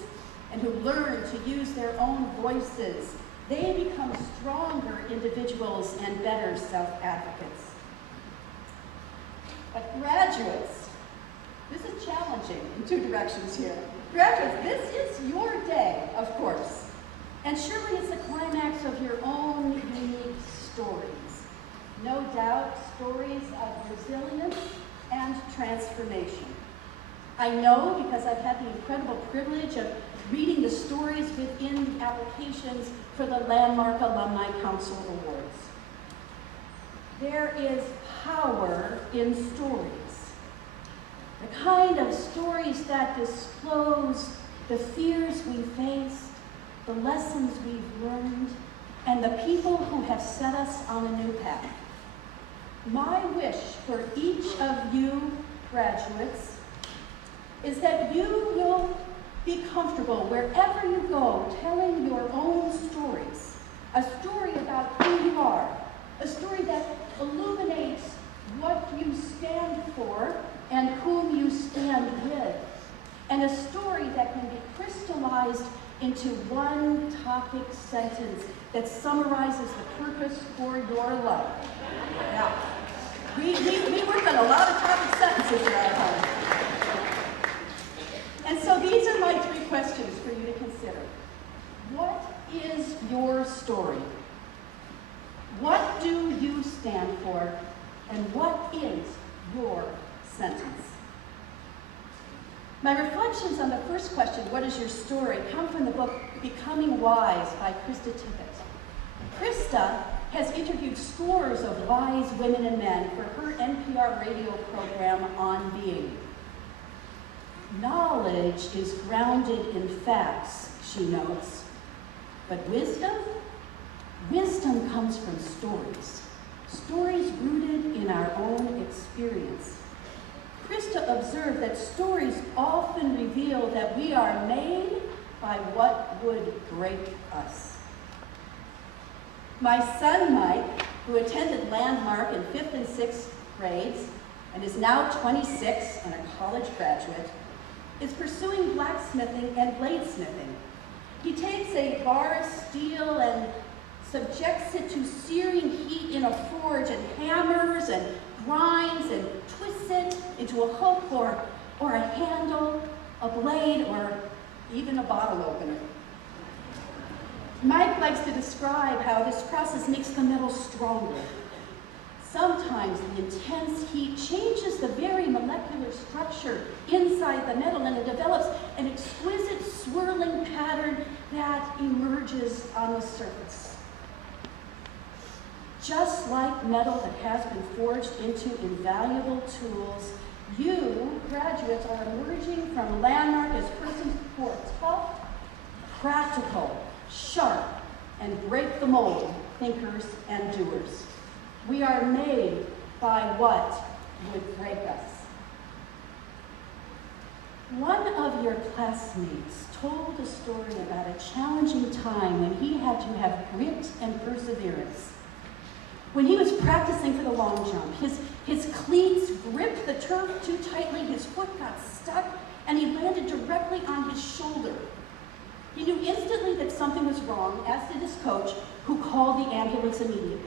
and who learn to use their own voices, they become stronger individuals and better self-advocates. But graduates, this is challenging in 2 directions here. Graduates, this is your day, of course. And surely it's the climax of your own unique stories. No doubt, stories of resilience and transformation. I know because I've had the incredible privilege of reading the stories within the applications for the Landmark Alumni Council Awards. There is power in stories. The kind of stories that disclose the fears we faced, the lessons we've learned, and the people who have set us on a new path. My wish for each of you graduates is that you will be comfortable wherever you go telling your own stories. A story about who you are. A story that illuminates what you stand for and whom you stand with. And a story that can be crystallized into one topic sentence that summarizes the purpose for your life. Now, we work on a lot of topic sentences at our home. And so these are my 3 questions for you to consider. What is your story? What do you stand for? And what is your sentence? My reflections on the first question, what is your story, come from the book Becoming Wise by Krista Tippett. Krista has interviewed scores of wise women and men for her NPR radio program On Being. Knowledge is grounded in facts, she notes, but wisdom? Wisdom comes from stories. Stories rooted in our own experience. Krista observed that stories often reveal that we are made by what would break us. My son Mike, who attended Landmark in 5th and 6th grades and is now 26 and a college graduate, is pursuing blacksmithing and bladesmithing. He takes a bar of steel and subjects it to searing heat in a forge and hammers and grinds and twists it into a hook or a handle, a blade, or even a bottle opener. Mike likes to describe how this process makes the metal stronger. Sometimes the intense heat changes the very molecular structure inside the metal, and it develops an exquisite swirling pattern that emerges on the surface. Just like metal that has been forged into invaluable tools, you, graduates, are emerging from Landmark as persons who are tough, practical, sharp, and break the mold thinkers and doers. We are made by what would break us. One of your classmates told a story about a challenging time when he had to have grit and perseverance. When he was practicing for the long jump, his cleats gripped the turf too tightly, his foot got stuck, and he landed directly on his shoulder. He knew instantly that something was wrong, as did his coach, who called the ambulance immediately.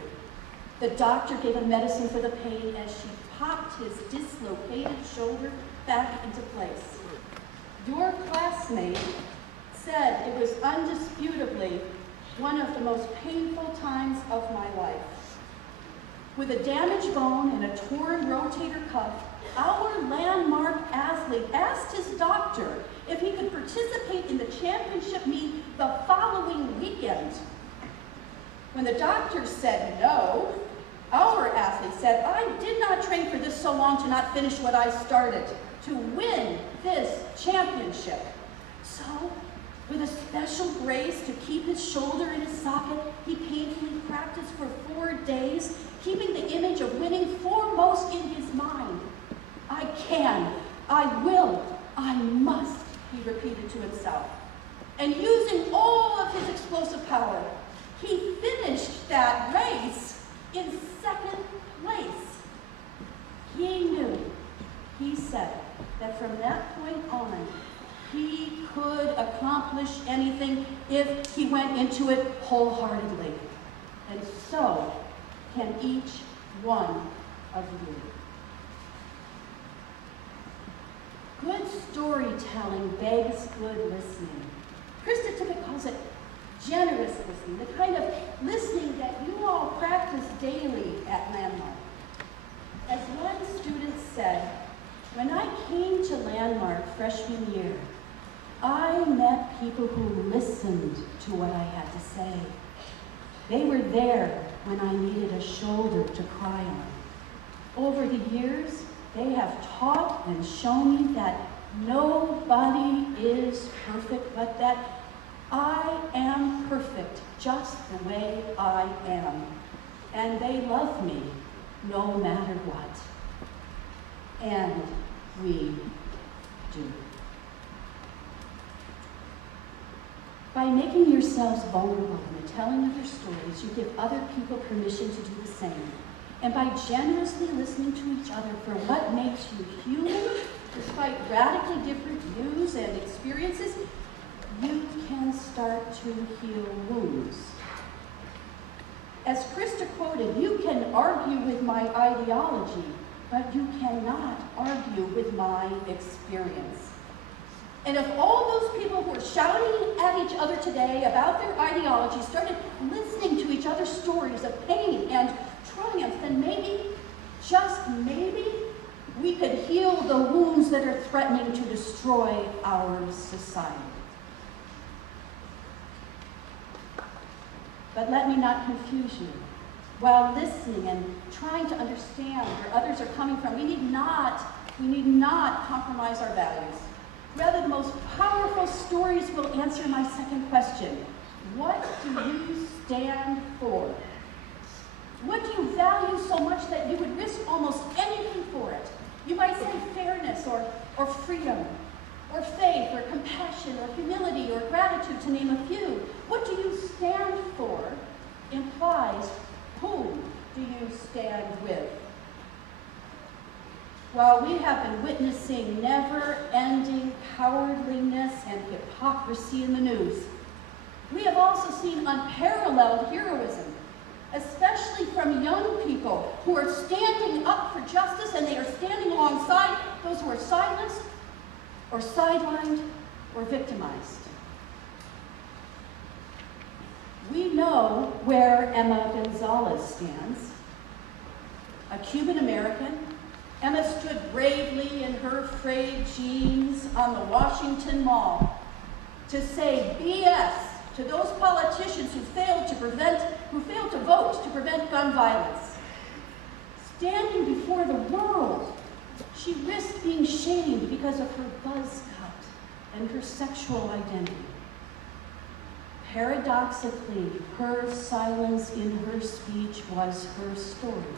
The doctor gave him medicine for the pain as she popped his dislocated shoulder back into place. Your classmate said it was undisputably one of the most painful times of my life. With a damaged bone and a torn rotator cuff, our Landmark athlete asked his doctor if he could participate in the championship meet the following weekend. When the doctor said no, our athlete said, "I did not train for this so long to not finish what I started, to win this championship." So, with a special grace to keep his shoulder in his socket, he painfully practiced for 4 days, keeping the image of winning foremost in his mind. "I can, I will, I must," he repeated to himself. And using all of his explosive power, he finished that race in 2nd place. He knew, he said, that from that point on, he could accomplish anything if he went into it wholeheartedly. And so can each one of you. Good storytelling begs good listening. Krista Tippett calls it generous listening, the kind of listening that you all practice daily at Landmark. As one student said, "When I came to Landmark freshman year, I met people who listened to what I had to say. They were there when I needed a shoulder to cry on. Over the years, they have taught and shown me that nobody is perfect, but that I am perfect just the way I am. And they love me no matter what." And we do. By making yourselves vulnerable in the telling of your stories, you give other people permission to do the same. And by generously listening to each other for what makes you human, despite radically different views and experiences, you can start to heal wounds. As Krista quoted, "You can argue with my ideology, but you cannot argue with my experience." And if all those people who are shouting at each other today about their ideology started listening to each other's stories of pain and triumph, then maybe, just maybe, we could heal the wounds that are threatening to destroy our society. But let me not confuse you. While listening and trying to understand where others are coming from, we need not compromise our values. Rather, the most powerful stories will answer my second question. What do you stand for? What do you value so much that you would risk almost anything for it? You might say fairness or freedom, or faith, or compassion, or humility, or gratitude, to name a few. What do you stand for implies whom do you stand with? While we have been witnessing never-ending cowardliness and hypocrisy in the news, we have also seen unparalleled heroism, especially from young people who are standing up for justice, and they are standing alongside those who are silenced or sidelined or victimized. We know where Emma Gonzales stands. A Cuban American, Emma stood bravely in her frayed jeans on the Washington Mall to say BS to those politicians who failed to vote to prevent gun violence. Standing before the world, she risked being shamed because of her buzz cut and her sexual identity. Paradoxically, her silence in her speech was her story.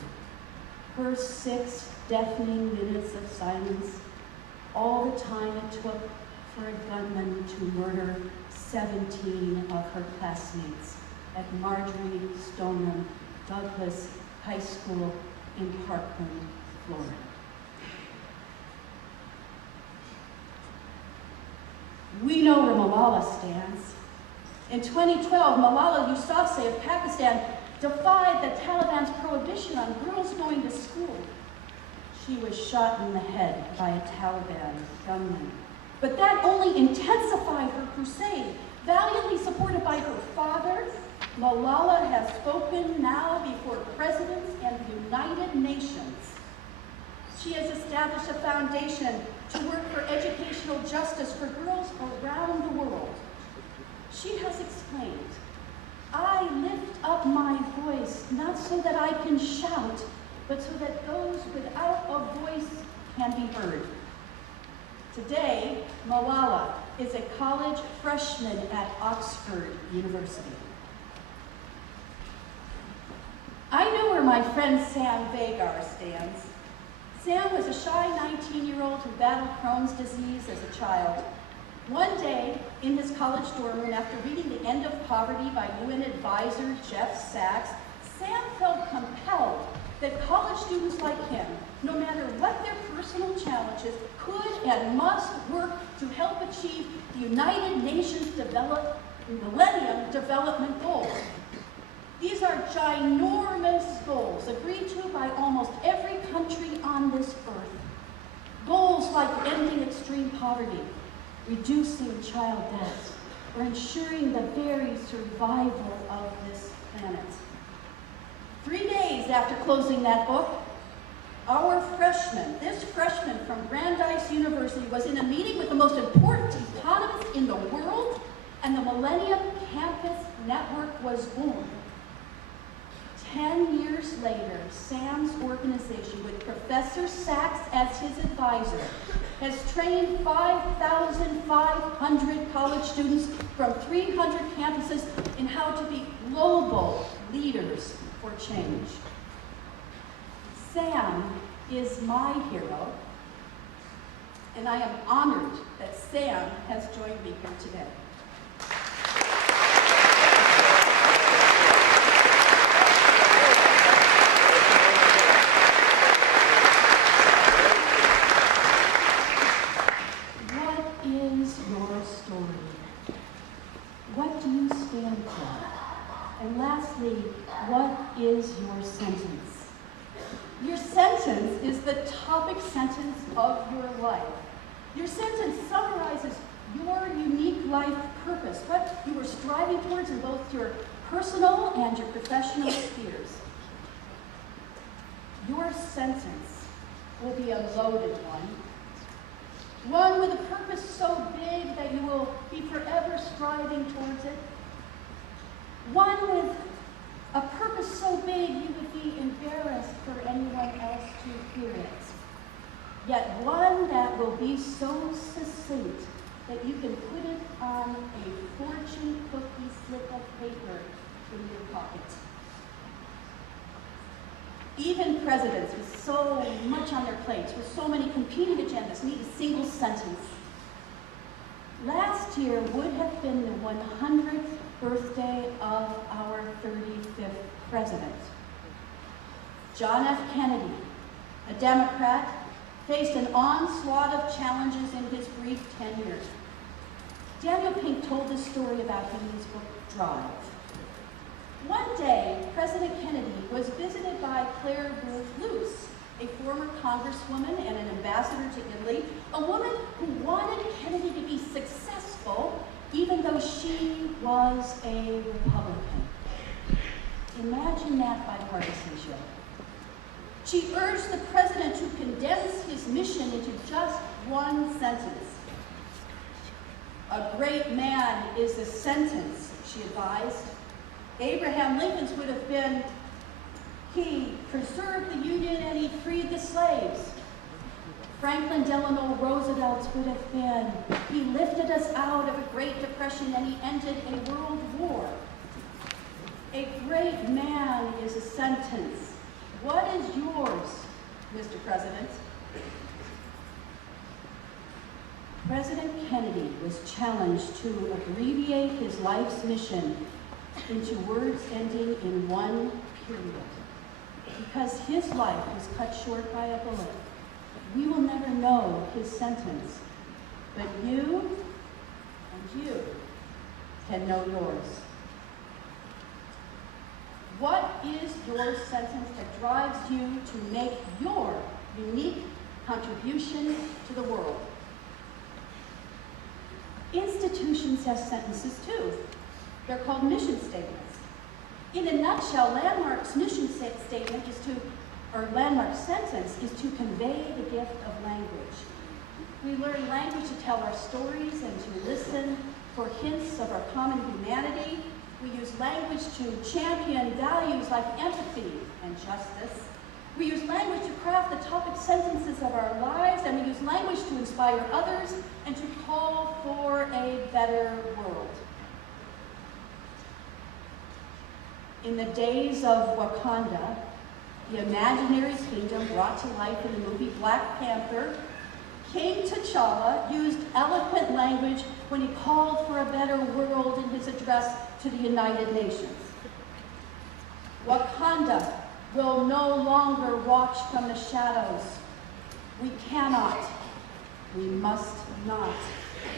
Her 6 deafening minutes of silence, all the time it took for a gunman to murder 17 of her classmates at Marjorie Stoneman Douglas High School in Parkland, Florida. We know where Malala stands. In 2012, Malala Yousafzai of Pakistan defied the Taliban's prohibition on girls going to school. She was shot in the head by a Taliban gunman. But that only intensified her crusade. Valiantly supported by her father, Malala has spoken now before presidents and the United Nations. She has established a foundation to work for educational justice for girls around the world. She has explained, I lift up my voice not so that I can shout, but so that those without a voice can be heard. Today, Malala is a college freshman at Oxford University. I know where my friend Sam Vagar stands. Sam was a shy 19-year-old who battled Crohn's disease as a child. One day, in his college dorm room, after reading The End of Poverty by UN advisor Jeff Sachs, Sam felt compelled that college students like him, no matter what their personal challenges, could and must work to help achieve the United Nations Millennium Development Goals. These are ginormous goals agreed to by almost every country on this earth. Goals like ending extreme poverty, reducing child deaths, or ensuring the very survival of this planet. 3 days after closing that book, this freshman from Brandeis University, was in a meeting with the most important economists in the world, and the Millennium Campus Network was born. 10 years later, Sam's organization, with Professor Sachs as his advisor, has trained 5,500 college students from 300 campuses in how to be global leaders for change. Sam is my hero, and I am honored that Sam has joined me here today. And lastly, what is your sentence? Your sentence is the topic sentence of your life. Your sentence summarizes your unique life purpose, what you are striving towards in both your personal and your professional spheres. Your sentence will be a loaded one. One with a purpose so big that you will be forever striving towards it. One with a purpose so big you would be embarrassed for anyone else to hear it. Yet one that will be so succinct that you can put it on a fortune cookie slip of paper in your pocket. Even presidents with so much on their plates, with so many competing agendas, need a single sentence. Last year would have been the 100th birthday of our 35th president. John F. Kennedy, a Democrat, faced an onslaught of challenges in his brief tenure. Daniel Pink told this story about him in his book, Drive. One day, President Kennedy was visited by Claire Boothe Luce, a former congresswoman and an ambassador to Italy, a woman who wanted Kennedy to be successful even though she was a Republican. Imagine that bipartisanship. She urged the president to condense his mission into just one sentence. A great man is a sentence, she advised. Abraham Lincoln's would have been, he preserved the Union and he freed the slaves. Franklin Delano Roosevelt's would have been, he lifted us out of a Great Depression and he ended a world war. A great man is a sentence. What is yours, Mr. President? President Kennedy was challenged to abbreviate his life's mission into words ending in one period. Because his life was cut short by a bullet, we will never know his sentence, but you and you can know yours. What is your sentence that drives you to make your unique contribution to the world? Institutions have sentences too. They're called mission statements. In a nutshell, Landmark's mission statement is to, or Landmark's sentence is to convey the gift of language. We learn language to tell our stories and to listen for hints of our common humanity. We use language to champion values like empathy and justice. We use language to craft the topic sentences of our lives, and we use language to inspire others and to call for a better world. In the days of Wakanda, the imaginary kingdom brought to life in the movie Black Panther, King T'Challa used eloquent language when he called for a better world in his address to the United Nations. Wakanda will no longer watch from the shadows. We cannot. We must not.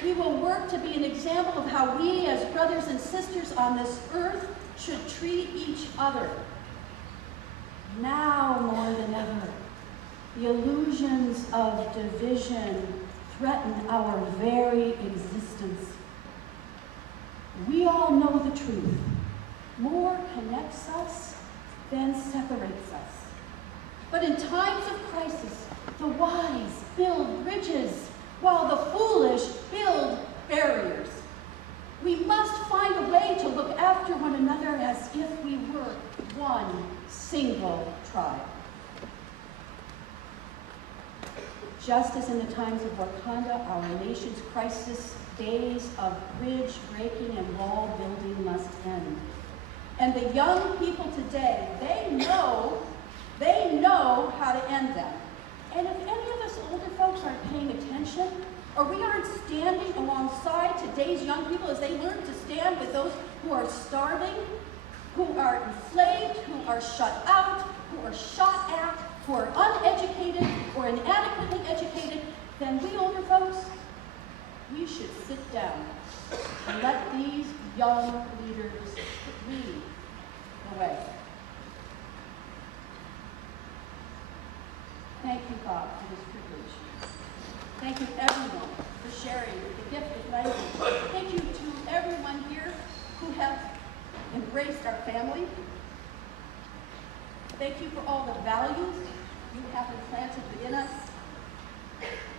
We will work to be an example of how we as brothers and sisters on this earth should treat each other. Now more than ever, the illusions of division threaten our very existence. We all know the truth. More connects us than separates us. But in times of crisis, the wise build bridges, while the foolish build barriers. We must find a way to look after one another as if we were one single tribe. Just as in the times of Wakanda, our nation's crisis days of bridge breaking and wall building must end. And the young people today, they know how to end them. And if any of us older folks aren't paying attention, or we aren't standing alongside today's young people as they learn to stand with those who are starving, who are enslaved, who are shut out, who are shot at, who are uneducated or inadequately educated, then we older folks, we should sit down and let these young leaders lead the way. Thank you, God, for this privilege. Thank you, everyone, for sharing the gift of language. Thank you to everyone here who have embraced our family. Thank you for all the values you have implanted within us,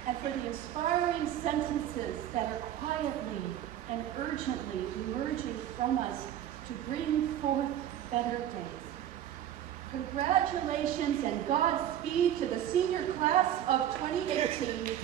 and for the inspiring sentences that are quietly and urgently emerging from us to bring forth better days. Congratulations and Godspeed to the senior class of 2018.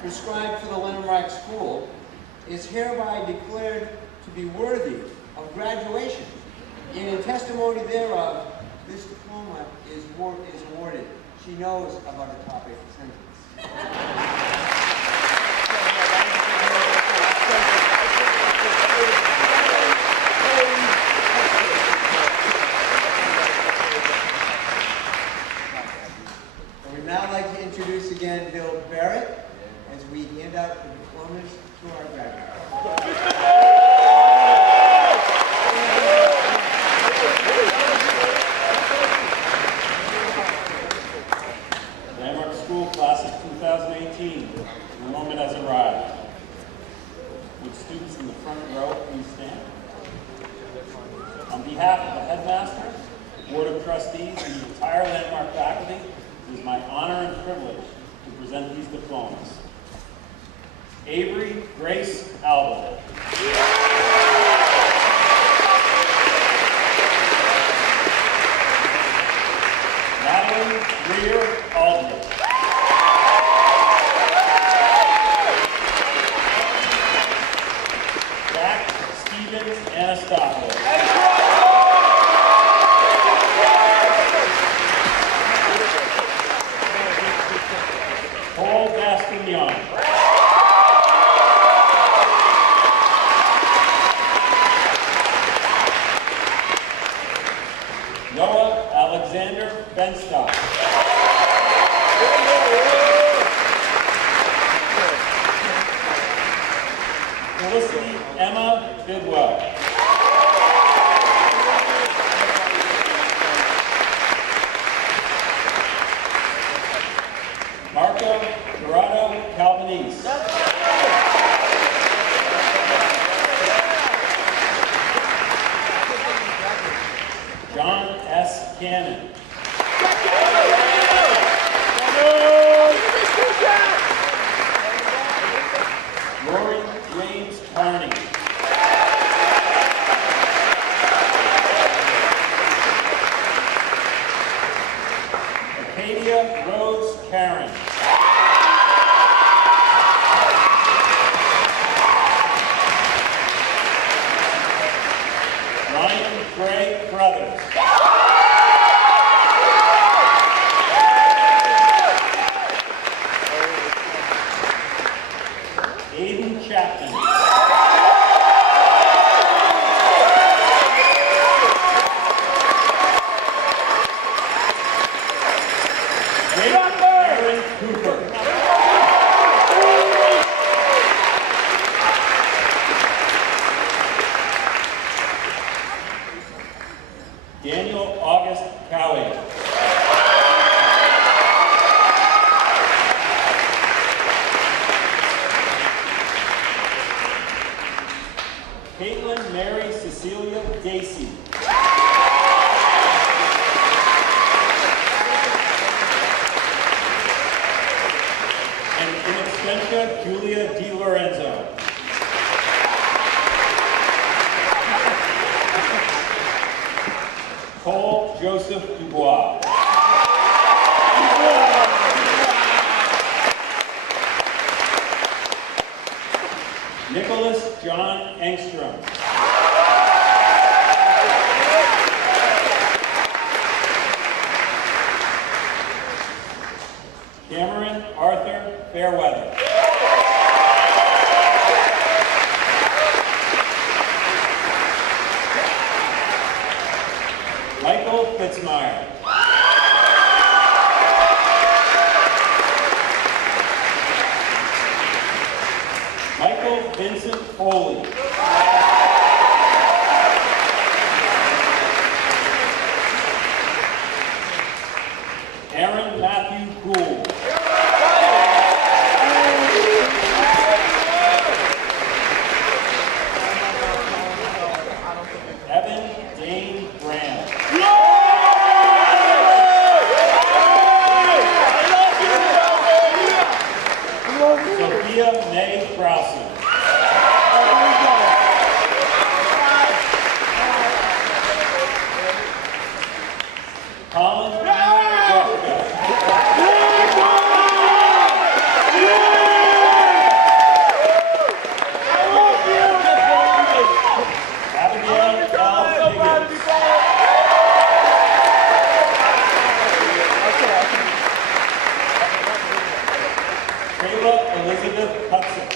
Prescribed for the Landmark School is hereby declared to be worthy of graduation, and in testimony thereof, this diploma is awarded. She knows about a topic sentence. I would now like to introduce again Bill Barrett as we hand out the diplomas to our graduates. Landmark School Class of 2018, the moment has arrived. Would students in the front row please stand? On behalf of the headmaster, the Board of Trustees, and the entire Landmark faculty, it is my honor and privilege to present these diplomas. Avery Grace Alba. Madeline Greer Aldrich. Jack Stevens Anastopoulos. Paul Gastignon. Noah Alexander Benstock. Felicity Emma Bidwell. Marco Dorado Calvanese. John S. Cannon. Rory James Carney. Acadia Rose Karen. Ryan Gray Brothers. Aiden Chapman. Aaron Cooper. Daniel August Cowie. Caitlin Mary Cecilia absentia, Julia Di Lorenzo. Cole Joseph Dubois. Nicholas John Engstrom. Cameron Arthur Fairweather. Michael Fitzmeyer. Michael Vincent Foley. Aaron Matthew Gould. Evan Dane Graham. Sophia May Krause. Colin Elizabeth Hudson.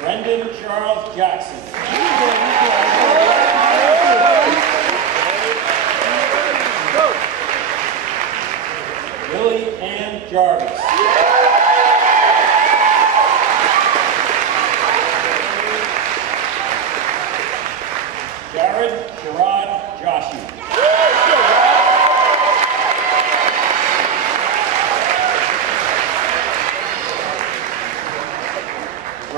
Brendan Charles Jackson. Lily Ann Jarvis. Jared Sherrod Joshi.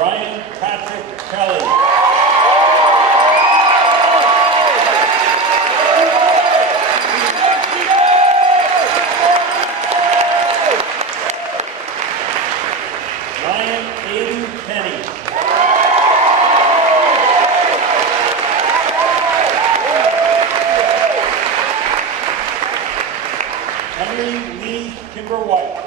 Brian Patrick Kelly. Ryan Aiden Penny. Henry Lee Kimber White.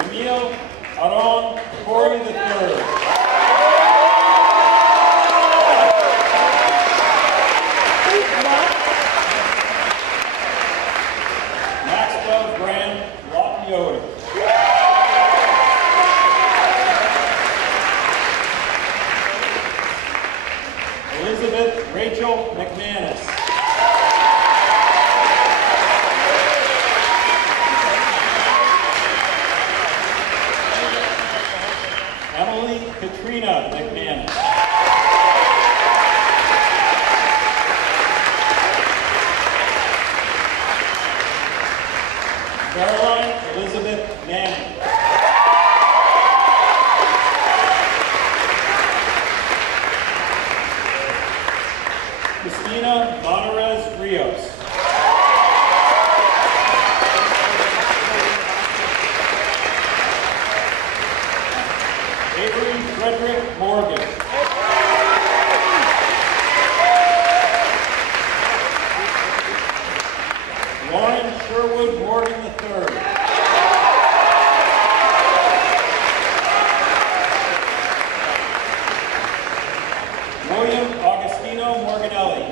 Emil Aron Corey III. Maxwell Graham Lopiotis. Elizabeth Rachel McManus. Emily Katrina McManus. Caroline Elizabeth Manning. Christina Monterez Rios. Avery Frederick Morgan. Lauren Sherwood Morgan III. William Augustino Morganelli.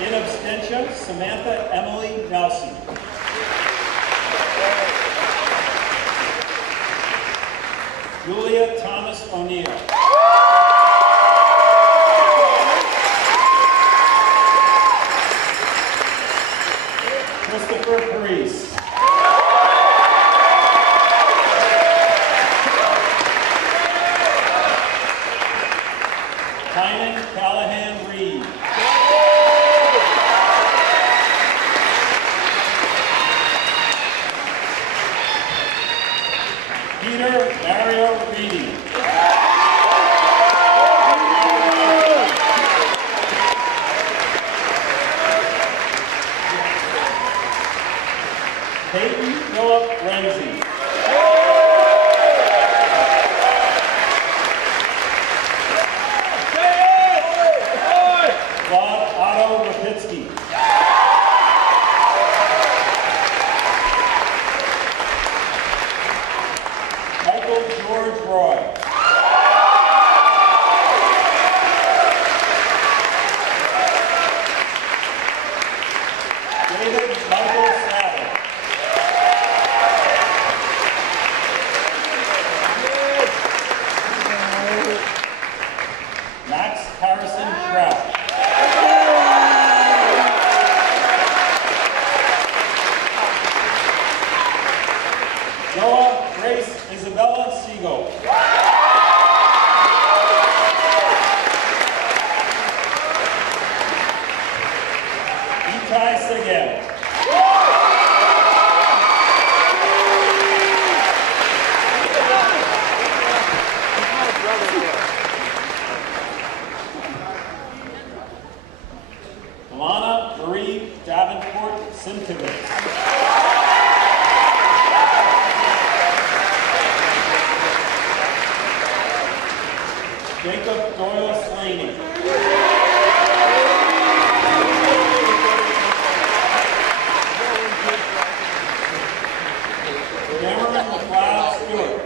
In absentia, Samantha Emily Nelson. Julia Thomas O'Neill. Christopher Parise. Tynan Callahan Reed. Peter Mario Reedy. Peyton Philip Renzi. Claude Otto Rapitsky. Michael George Roy. David Michael Savage. Max Harrison Trout. Noah Grace Isabella Siegel. Itai Segel. Alana Marie Davenport Simkowitz. Jacob Doyle Slaney. Cameron McLeod Stewart.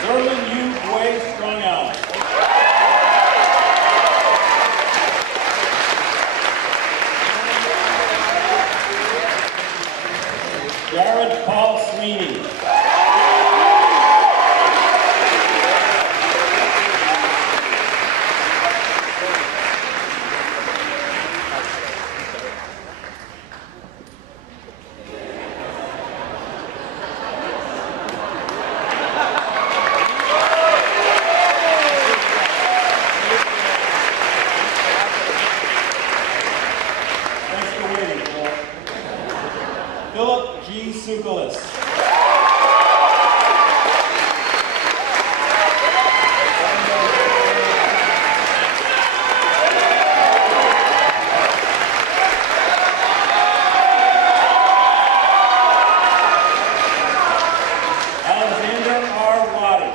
Zerlin Yu Boy Strong Allen. Jared Paul Sweeney. Thanks for waiting, Phil. Philip G. Sukalis. Alexander R. Waddy.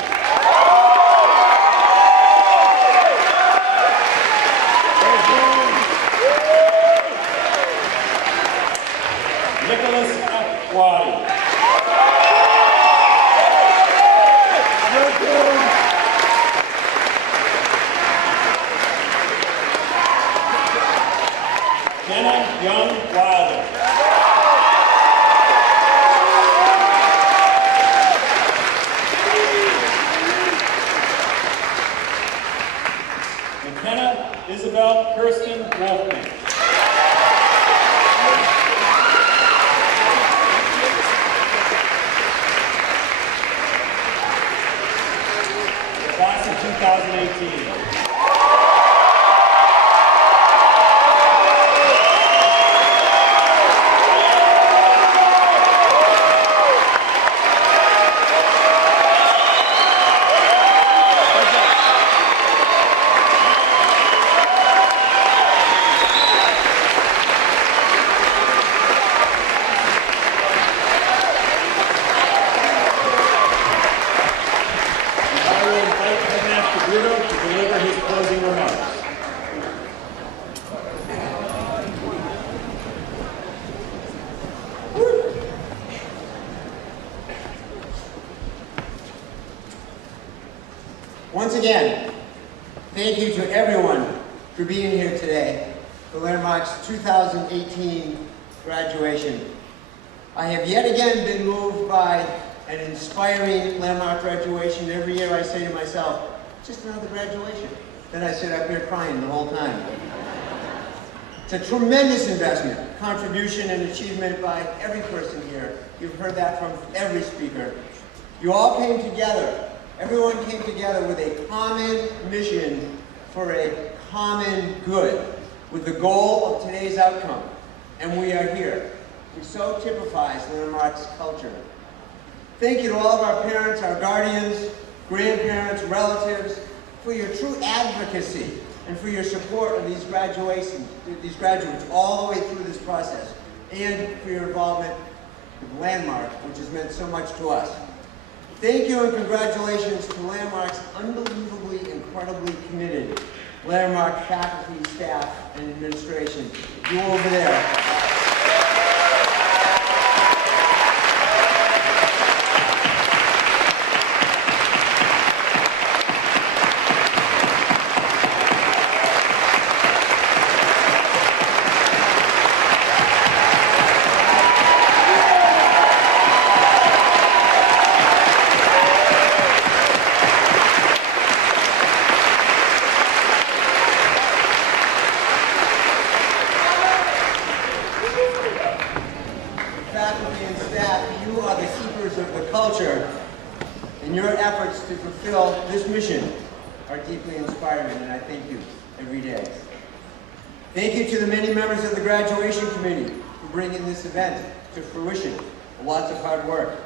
Nicholas F. Waddy. Jenna Young Wilder. McKenna Isabel Kirsten Wolfman. Class of 2018. I will invite Headmaster Bruno to deliver his closing remarks. Once again, thank you to everyone for being here today for Landmark's 2018 graduation. I have yet again been moved by an inspiring Landmark graduation. Every year I say to myself, just another graduation. Then I sit up here crying the whole time. It's a tremendous investment, contribution, and achievement by every person here. You've heard that from every speaker. You all came together. Everyone came together with a common mission for a common good. with the goal of today's outcome, and we are here, which so typifies Landmark's culture. Thank you to all of our parents, our guardians, grandparents, relatives, for your true advocacy and for your support of these graduates all the way through this process, and for your involvement with Landmark, which has meant so much to us. Thank you and congratulations to Landmark's unbelievably, incredibly committed Landmark faculty, staff, and administration. You over there. Faculty and staff, you are the keepers of the culture, and your efforts to fulfill this mission are deeply inspiring, and I thank you every day. Thank you to the many members of the graduation committee for bringing this event to fruition. Lots of hard work.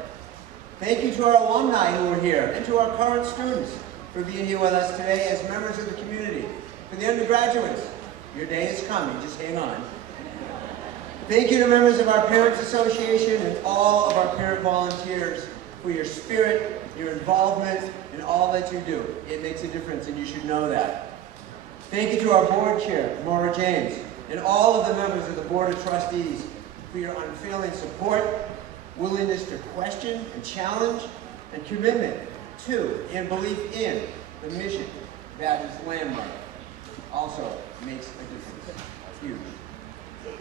Thank you to our alumni who are here, and to our current students for being here with us today as members of the community. For the undergraduates, your day is coming, just hang on. Thank you to members of our Parents Association and all of our parent volunteers for your spirit, your involvement, and all that you do. It makes a difference, and you should know that. Thank you to our board chair, Maura James, and all of the members of the Board of Trustees for your unfailing support, willingness to question and challenge, and commitment to and belief in the mission that is Landmark. Also makes a difference. Huge.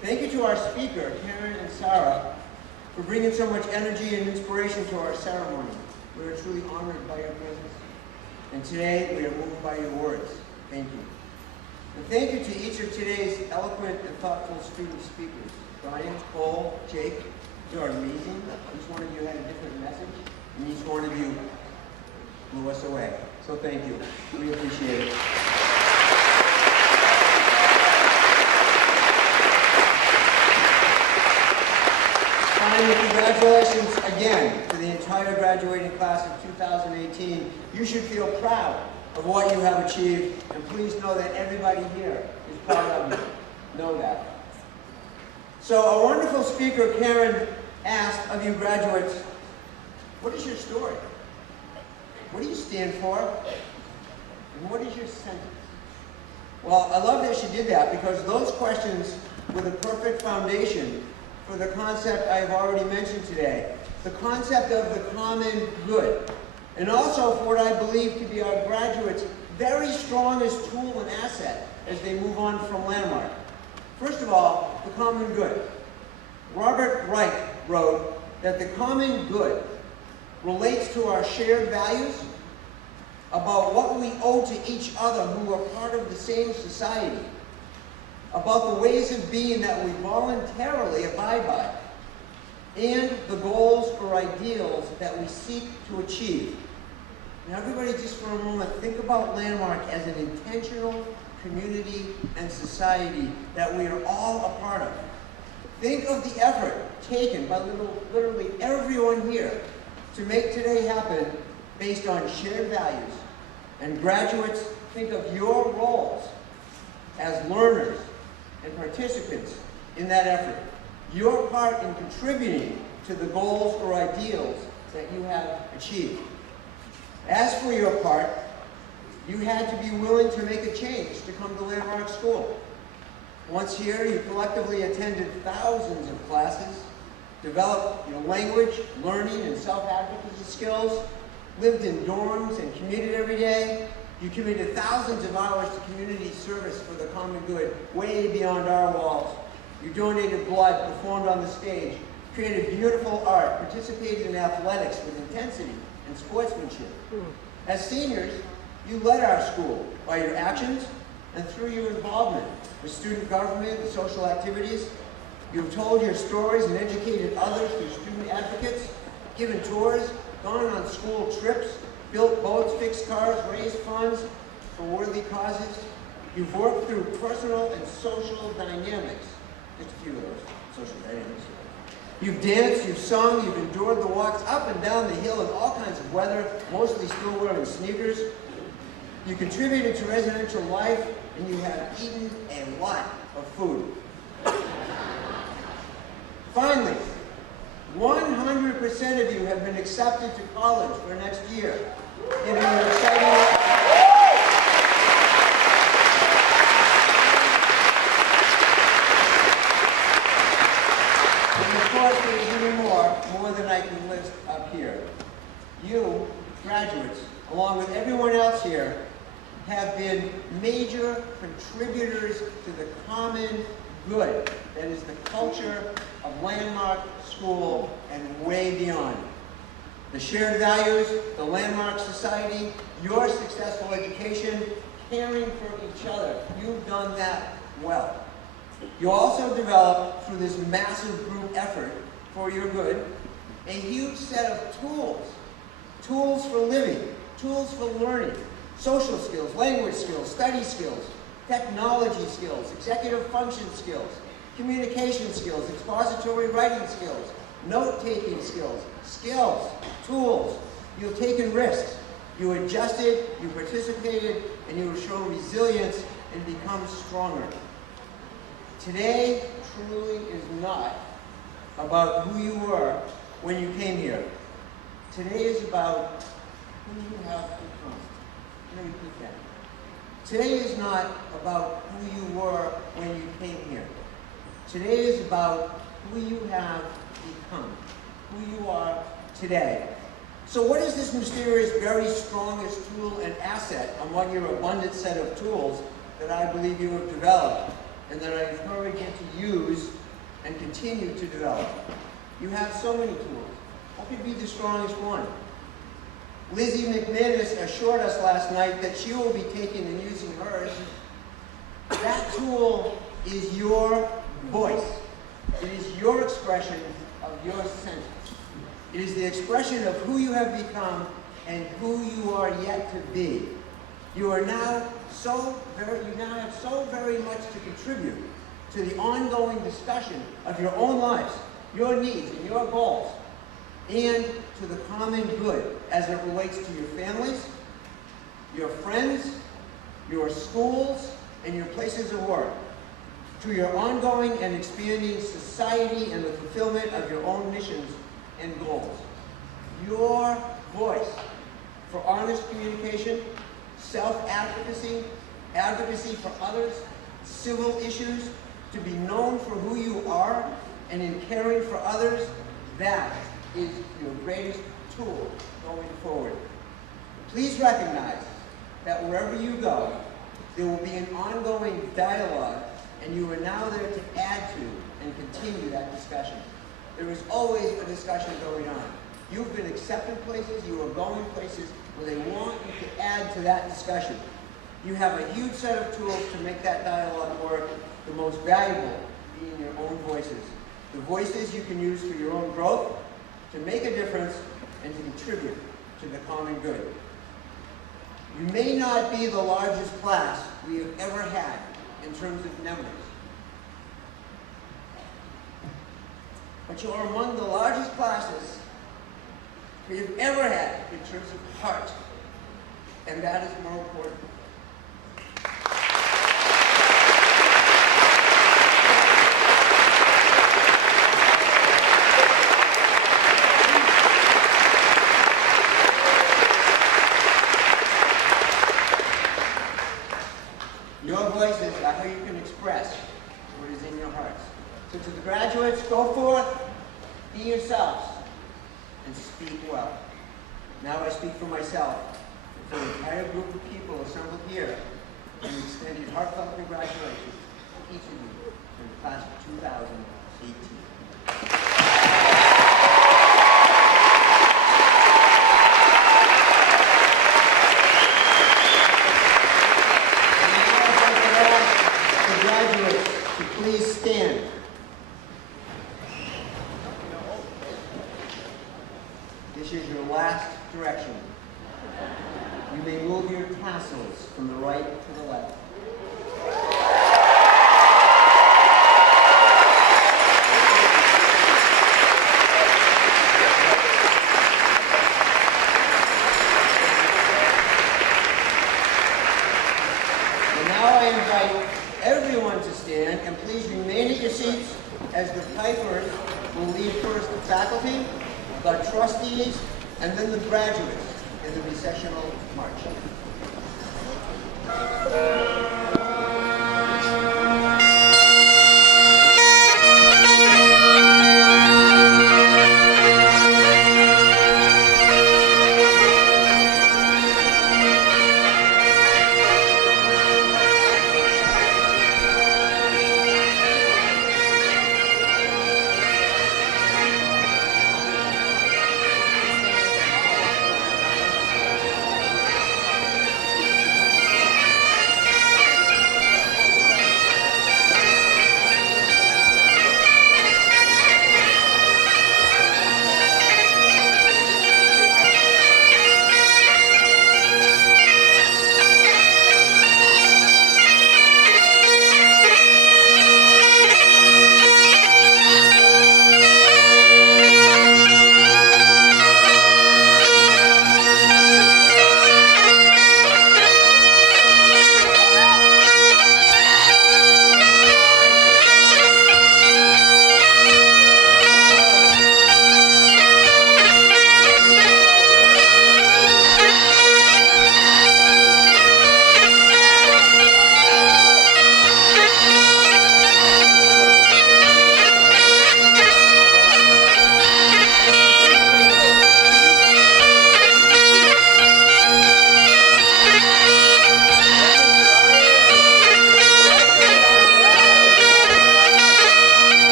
Thank you to our speaker, Karen and Sarah, for bringing so much energy and inspiration to our ceremony. We are truly honored by your presence. And today, we are moved by your words. Thank you. And thank you to each of today's eloquent and thoughtful student speakers. Brian, Cole, Jake, you are amazing. Each one of you had a different message, and each one of you blew us away. So thank you. We appreciate it. Finally, congratulations again to the entire graduating class of 2018. You should feel proud of what you have achieved, and please know that everybody here is proud of you. Know that. So a wonderful speaker, Karen, asked of you graduates, what is your story? What do you stand for? And what is your sentence? Well, I love that she did that, because those questions were the perfect foundation for the concept I've already mentioned today, the concept of the common good, and also for what I believe to be our graduates' very strongest tool and asset as they move on from Landmark. First of all, the common good. Robert Reich wrote that the common good relates to our shared values about what we owe to each other who are part of the same society, about the ways of being that we voluntarily abide by, and the goals or ideals that we seek to achieve. Now everybody, just for a moment, think about Landmark as an intentional community and society that we are all a part of. Think of the effort taken by literally everyone here to make today happen based on shared values. And graduates, think of your roles as learners and participants in that effort. Your part in contributing to the goals or ideals that you have achieved. As for your part, you had to be willing to make a change to come to Landmark School. Once here, you collectively attended thousands of classes, developed your language, learning, and self-advocacy skills, lived in dorms and commuted every day. You committed thousands of hours to community service for the common good, way beyond our walls. You donated blood, performed on the stage, created beautiful art, participated in athletics with intensity and sportsmanship. As seniors, you led our school by your actions and through your involvement with student government and social activities. You've told your stories and educated others through student advocates, given tours, gone on school trips, built boats, fixed cars, raised funds for worthy causes. You've worked through personal and social dynamics. Just a few of those social dynamics. You've danced, you've sung, you've endured the walks up and down the hill in all kinds of weather, mostly still wearing sneakers. You contributed to residential life, and you have eaten a lot of food. Finally, 100% of you have been accepted to college for next year, giving you an exciting... There's even more than I can list up here. You, graduates, along with everyone else here, have been major contributors to the common good that is the culture of Landmark School and way beyond. The shared values, the Landmark Society, your successful education, caring for each other. You've done that well. You also developed, through this massive group effort for your good, a huge set of tools. Tools for living, tools for learning, social skills, language skills, study skills, technology skills, executive function skills, communication skills, expository writing skills, note-taking skills, tools. You've taken risks. You adjusted, you participated, and you have shown resilience and become stronger. Today truly is not about who you were when you came here. Today is about who you have become. Let me repeat that. Today is not about who you were when you came here. Today is about who you have become, who you are today. So what is this mysterious, very strongest tool and asset among your abundant set of tools that I believe you have developed and that I encourage you to use and continue to develop? You have so many tools. What could be the strongest one? Lizzie McManus assured us last night that she will be taking and using hers. That tool is your voice. It is your expression of your sentence. It is the expression of who you have become and who you are yet to be. You are now you now have so very much to contribute to the ongoing discussion of your own lives, your needs and your goals, and to the common good as it relates to your families, your friends, your schools, and your places of work, to your ongoing and expanding society and the fulfillment of your own missions and goals. Your voice for honest communication, self-advocacy, advocacy for others, civil issues, to be known for who you are, and in caring for others, that is your greatest tool going forward. Please recognize that wherever you go, there will be an ongoing dialogue, and you are now there to add to and continue that discussion. There is always a discussion going on. You've been accepted places, you are going places where they want you to add to that discussion. You have a huge set of tools to make that dialogue work, the most valuable being your own voices. The voices you can use for your own growth, to make a difference, and to contribute to the common good. You may not be the largest class we have ever had in terms of numbers, but you are among the largest classes we have ever had in terms of heart, and that is more important. Your voices are how you can express what is in your hearts. So to the graduates, go forth, be yourselves, and speak well. Now I speak for myself, and for the entire group of people assembled here, and extended heartfelt congratulations to each of you in the class of 2018. Graduates, to please stand. This is your last direction. You may move your tassels from the right to the left. and please remain at your seats as the pipers will lead first the faculty, the trustees, and then the graduates in the recessional march.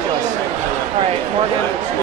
ridiculous. All right, Morgan.